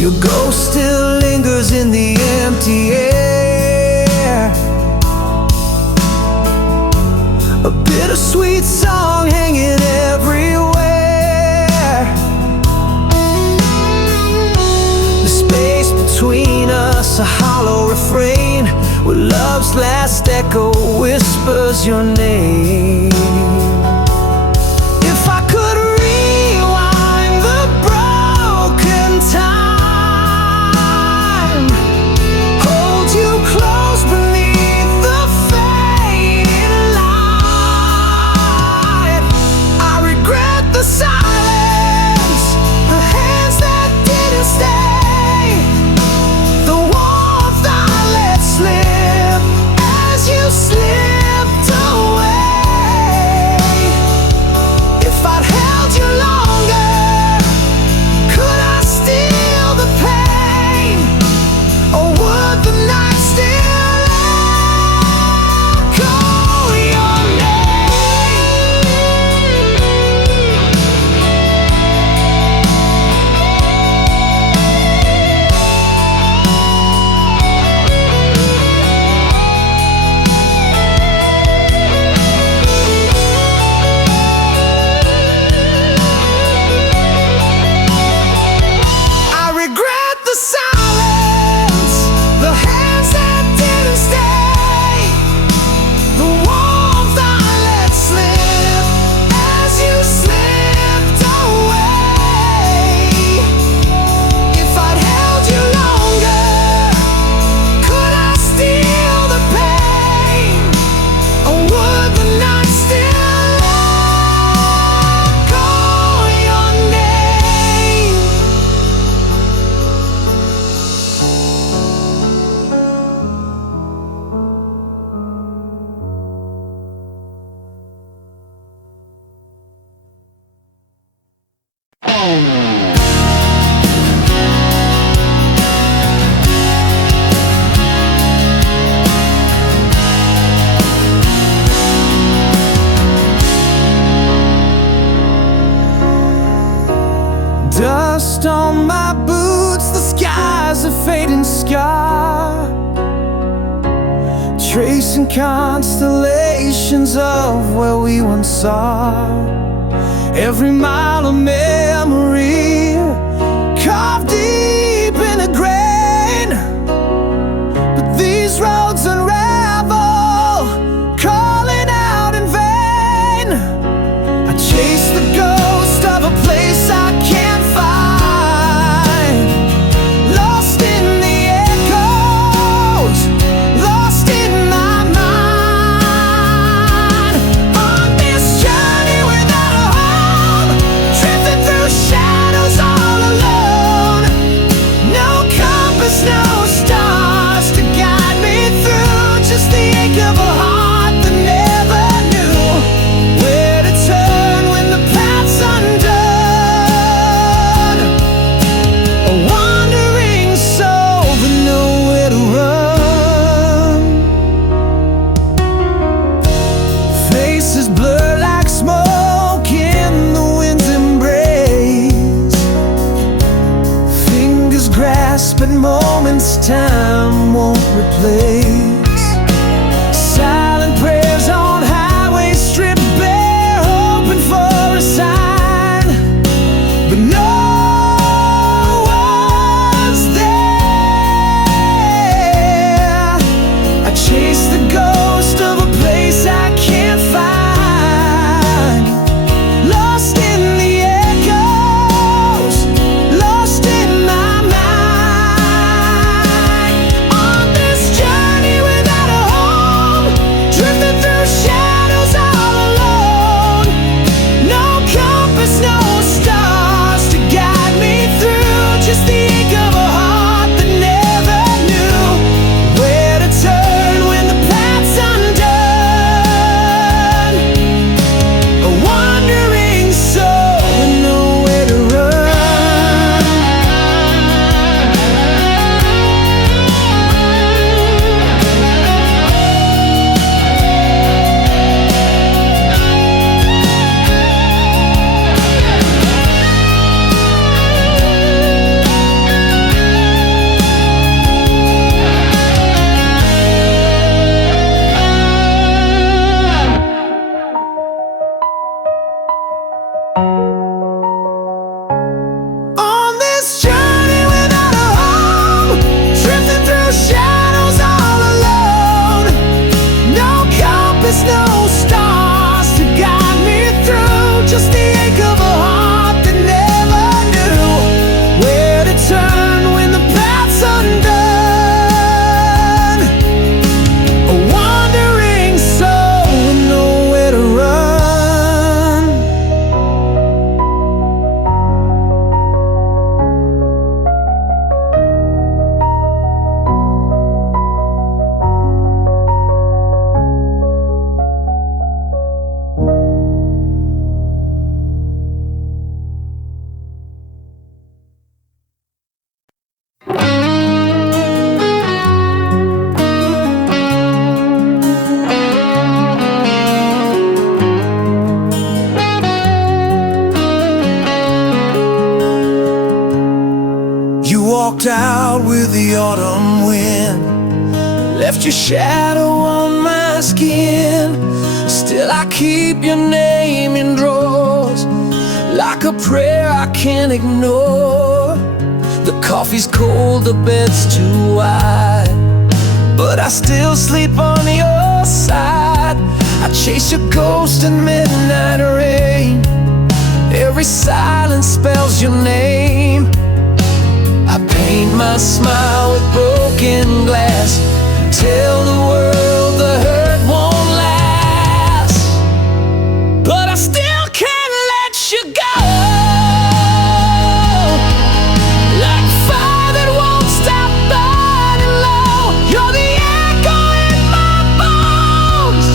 Your ghost still lingers in the empty air, a bittersweet song hanging everywhere. The space between us, a hollow refrain, where love's last echo whispers your name. If I could rewind the broken time, hold you tracing constellations of where we once are. Every mile of memory carved deep in a grain. But these roads unravel, calling out in vain. I chase the ghost of a place I can't find, lost in the echoes, lost in my mind. On this journey without a home, drifting through shadows all alone. No compass, no stars to guide me through, just the ache of a heart that never knew where to turn when the path's undone. A wandering soul with nowhere to run. Faces blur like smoke in the wind's embrace. Fingers grasp at moments time won't replace. Silent prayers on highways stripped bare, hoping for a sign, but no one's there. I chase the ghost of a place I can't find, lost in the echoes, lost in my mind. On this journey without a home, drifting through shadows all alone. No compass, no stars to guide me through, just the ache of a heart that never knew where to turn when the path's undone. A wandering soul with nowhere to run. On this journey without a home, drifting through shadows all alone. No compass, no stars to guide me through, just the ache of a heart that never knew where to turn when the path's undone. A wandering soul with nowhere to run. You walked out with the autumn wind, left your shadow on my skin. Still I keep your name in drawers, like a prayer I can't ignore. The coffee's cold, the bed's too wide, but I still sleep on your side. I chase your ghost in midnight rain. Every silence spells your name. I paint my smile with broken glass, tell the world the hurt won't last, but I still can't let you go. Like fire that won't stop burning low, you're the echo in my bones,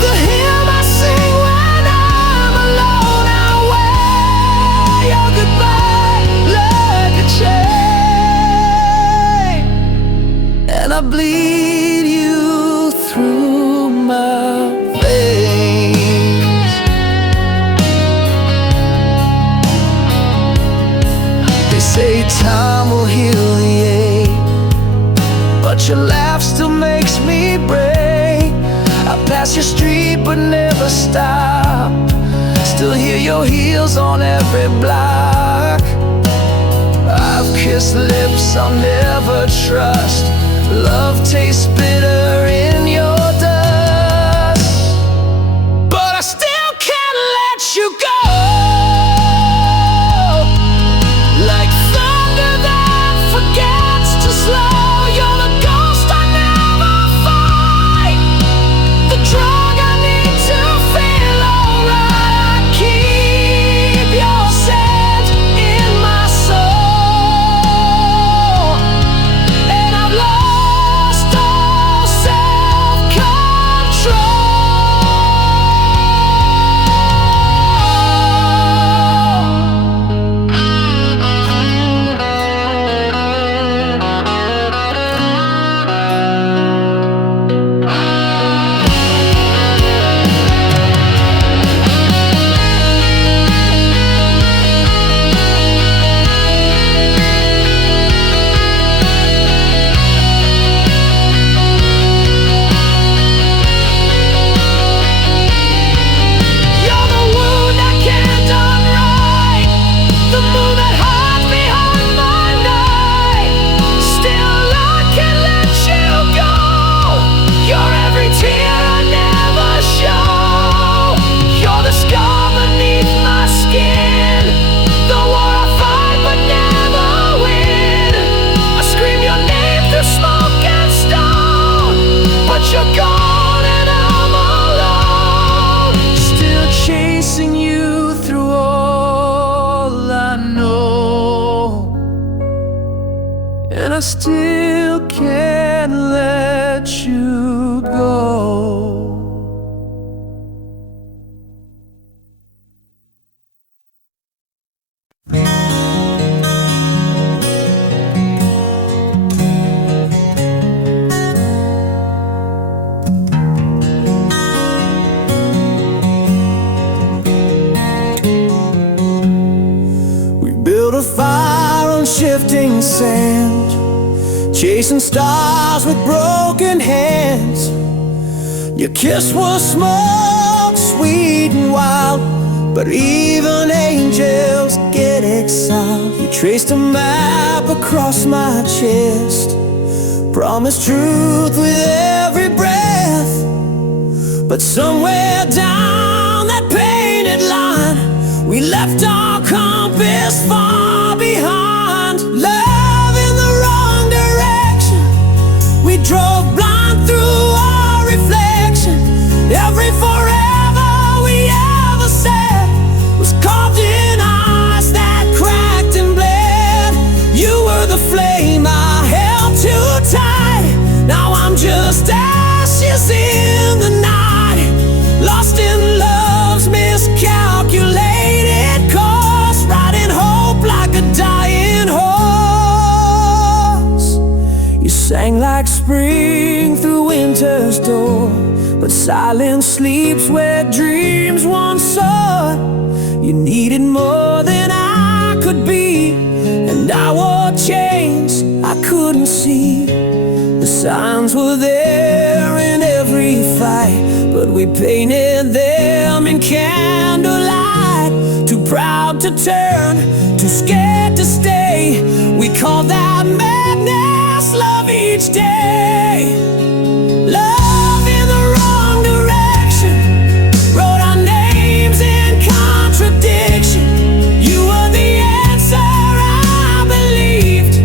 the hymn I sing when I'm alone. I wear your goodbye like a chain, and I bleed you through my veins. They say time will heal the ache, but your laugh still makes me brave. cross your street but never stop. Still hear your heels on every block. I've kissed lips I'll never trust. Love tastes bitter in your dust. But I still can't let you go. Like thunder that forgets to slow. You're the ghost I never fight, the drug I need to feel alright. I keep your scent in my soul, and I've lost all self-control. You're the wound I can't unwrite, the moon that hides behind my night. Still I can't let you go. You're every tear I never show. You're the scar beneath my skin, the war I fight but never win. I scream your name through smoke and stone, but you're gone and I'm alone. Still chasing you through all I know, and I still can't let you go. We built a fire on shifting sand, chasing stars with broken hands. Your kiss was smoke, sweet and wild, but even angels get exiled. You traced a map across my chest, promised truth with every breath. But somewhere down that painted line, we left our compass far behind. Love in the wrong direction, we drove blind through our reflection. Every forever we ever said was carved in ice that cracked and bled. You were the flame I held too tight. Now I'm just ashes in the night, lost in love's miscalculated course, riding hope like a dying horse. You sang like spring through winter's door, but silence sleeps where dreams once soared. You needed more than I could be, and I wore chains I couldn't see. The signs were there in every fight, but we painted them in candlelight. Too proud to turn, too scared to stay. We called that madness love each day. Love in the wrong direction, wrote our names in contradiction. You were the answer I believed,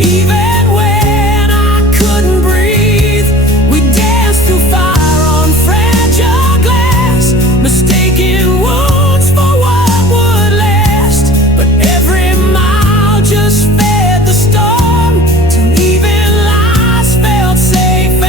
even when I couldn't breathe. We danced through fire on fragile glass, mistaking wounds for what would last. But every mile just fed the storm, till even lies felt safe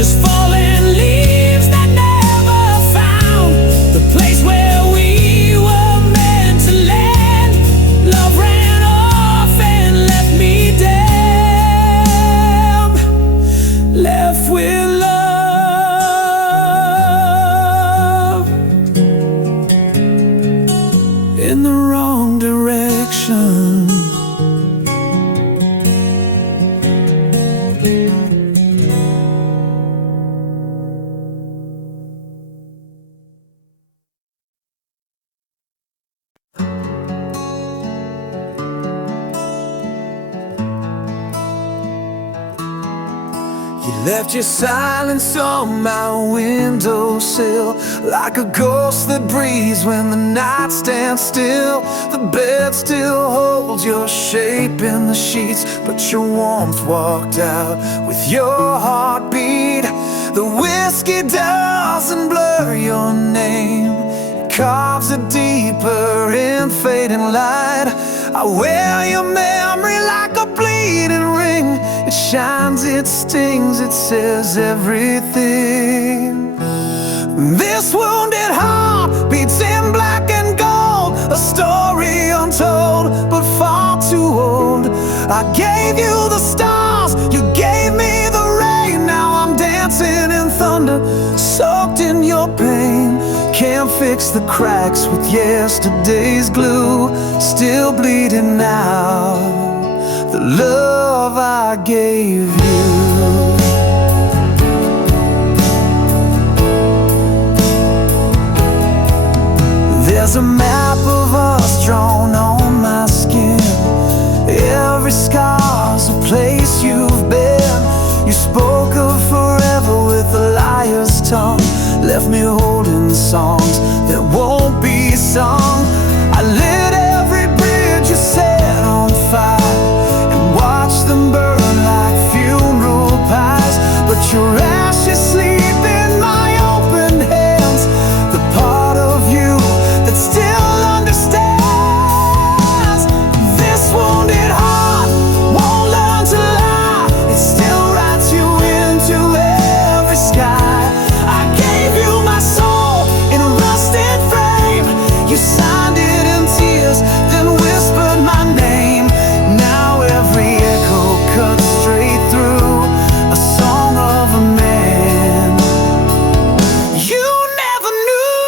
just falling leaves that never found the place where we were meant to land. Love ran off and left me damn, left with love in the wrong direction. You left your silence on my windowsill, like a ghost that breathes when the night stands still. The bed still holds your shape in the sheets, but your warmth walked out with your heartbeat. The whiskey doesn't blur your name, it carves it deeper in fading light. I wear your memory like a bleeding ring. It shines, it stings, it says everything. This wounded heart beats in black and gold, a story untold, but far too old. I gave you the stars, you gave me the rain. Now I'm dancing in thunder, soaked in your pain. Can't fix the cracks with yesterday's glue, still bleeding now, the love I gave you. There's a map of us drawn on my skin. Every scar's a place you've been. You spoke of forever with a liar's tongue, left me holding songs that won't be sung. I lit every bridge you set on fire and watched them burn like funeral pyres. But your ashes sleep in my open hands, the part of you that still understands. This wounded heart won't learn to lie, it still writes you into every sky. I gave you my soul in a rusted frame. You signed it in tears, then whispered my name. Now every echo cuts straight through a song of a man you never knew.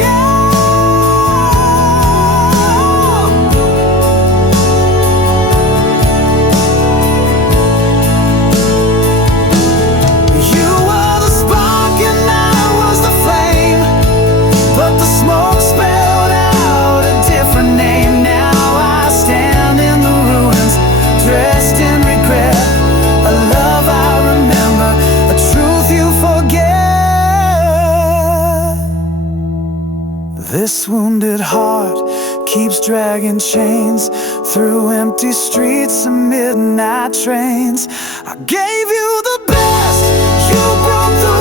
Yeah. You were the spark and I was the flame, but the smoke spelled out a different name. Now I stand in the ruins, dressed in regret, a love I remember, a truth you forget. This wounded heart keeps dragging chains through empty streets and midnight trains. I gave you the best, you broke the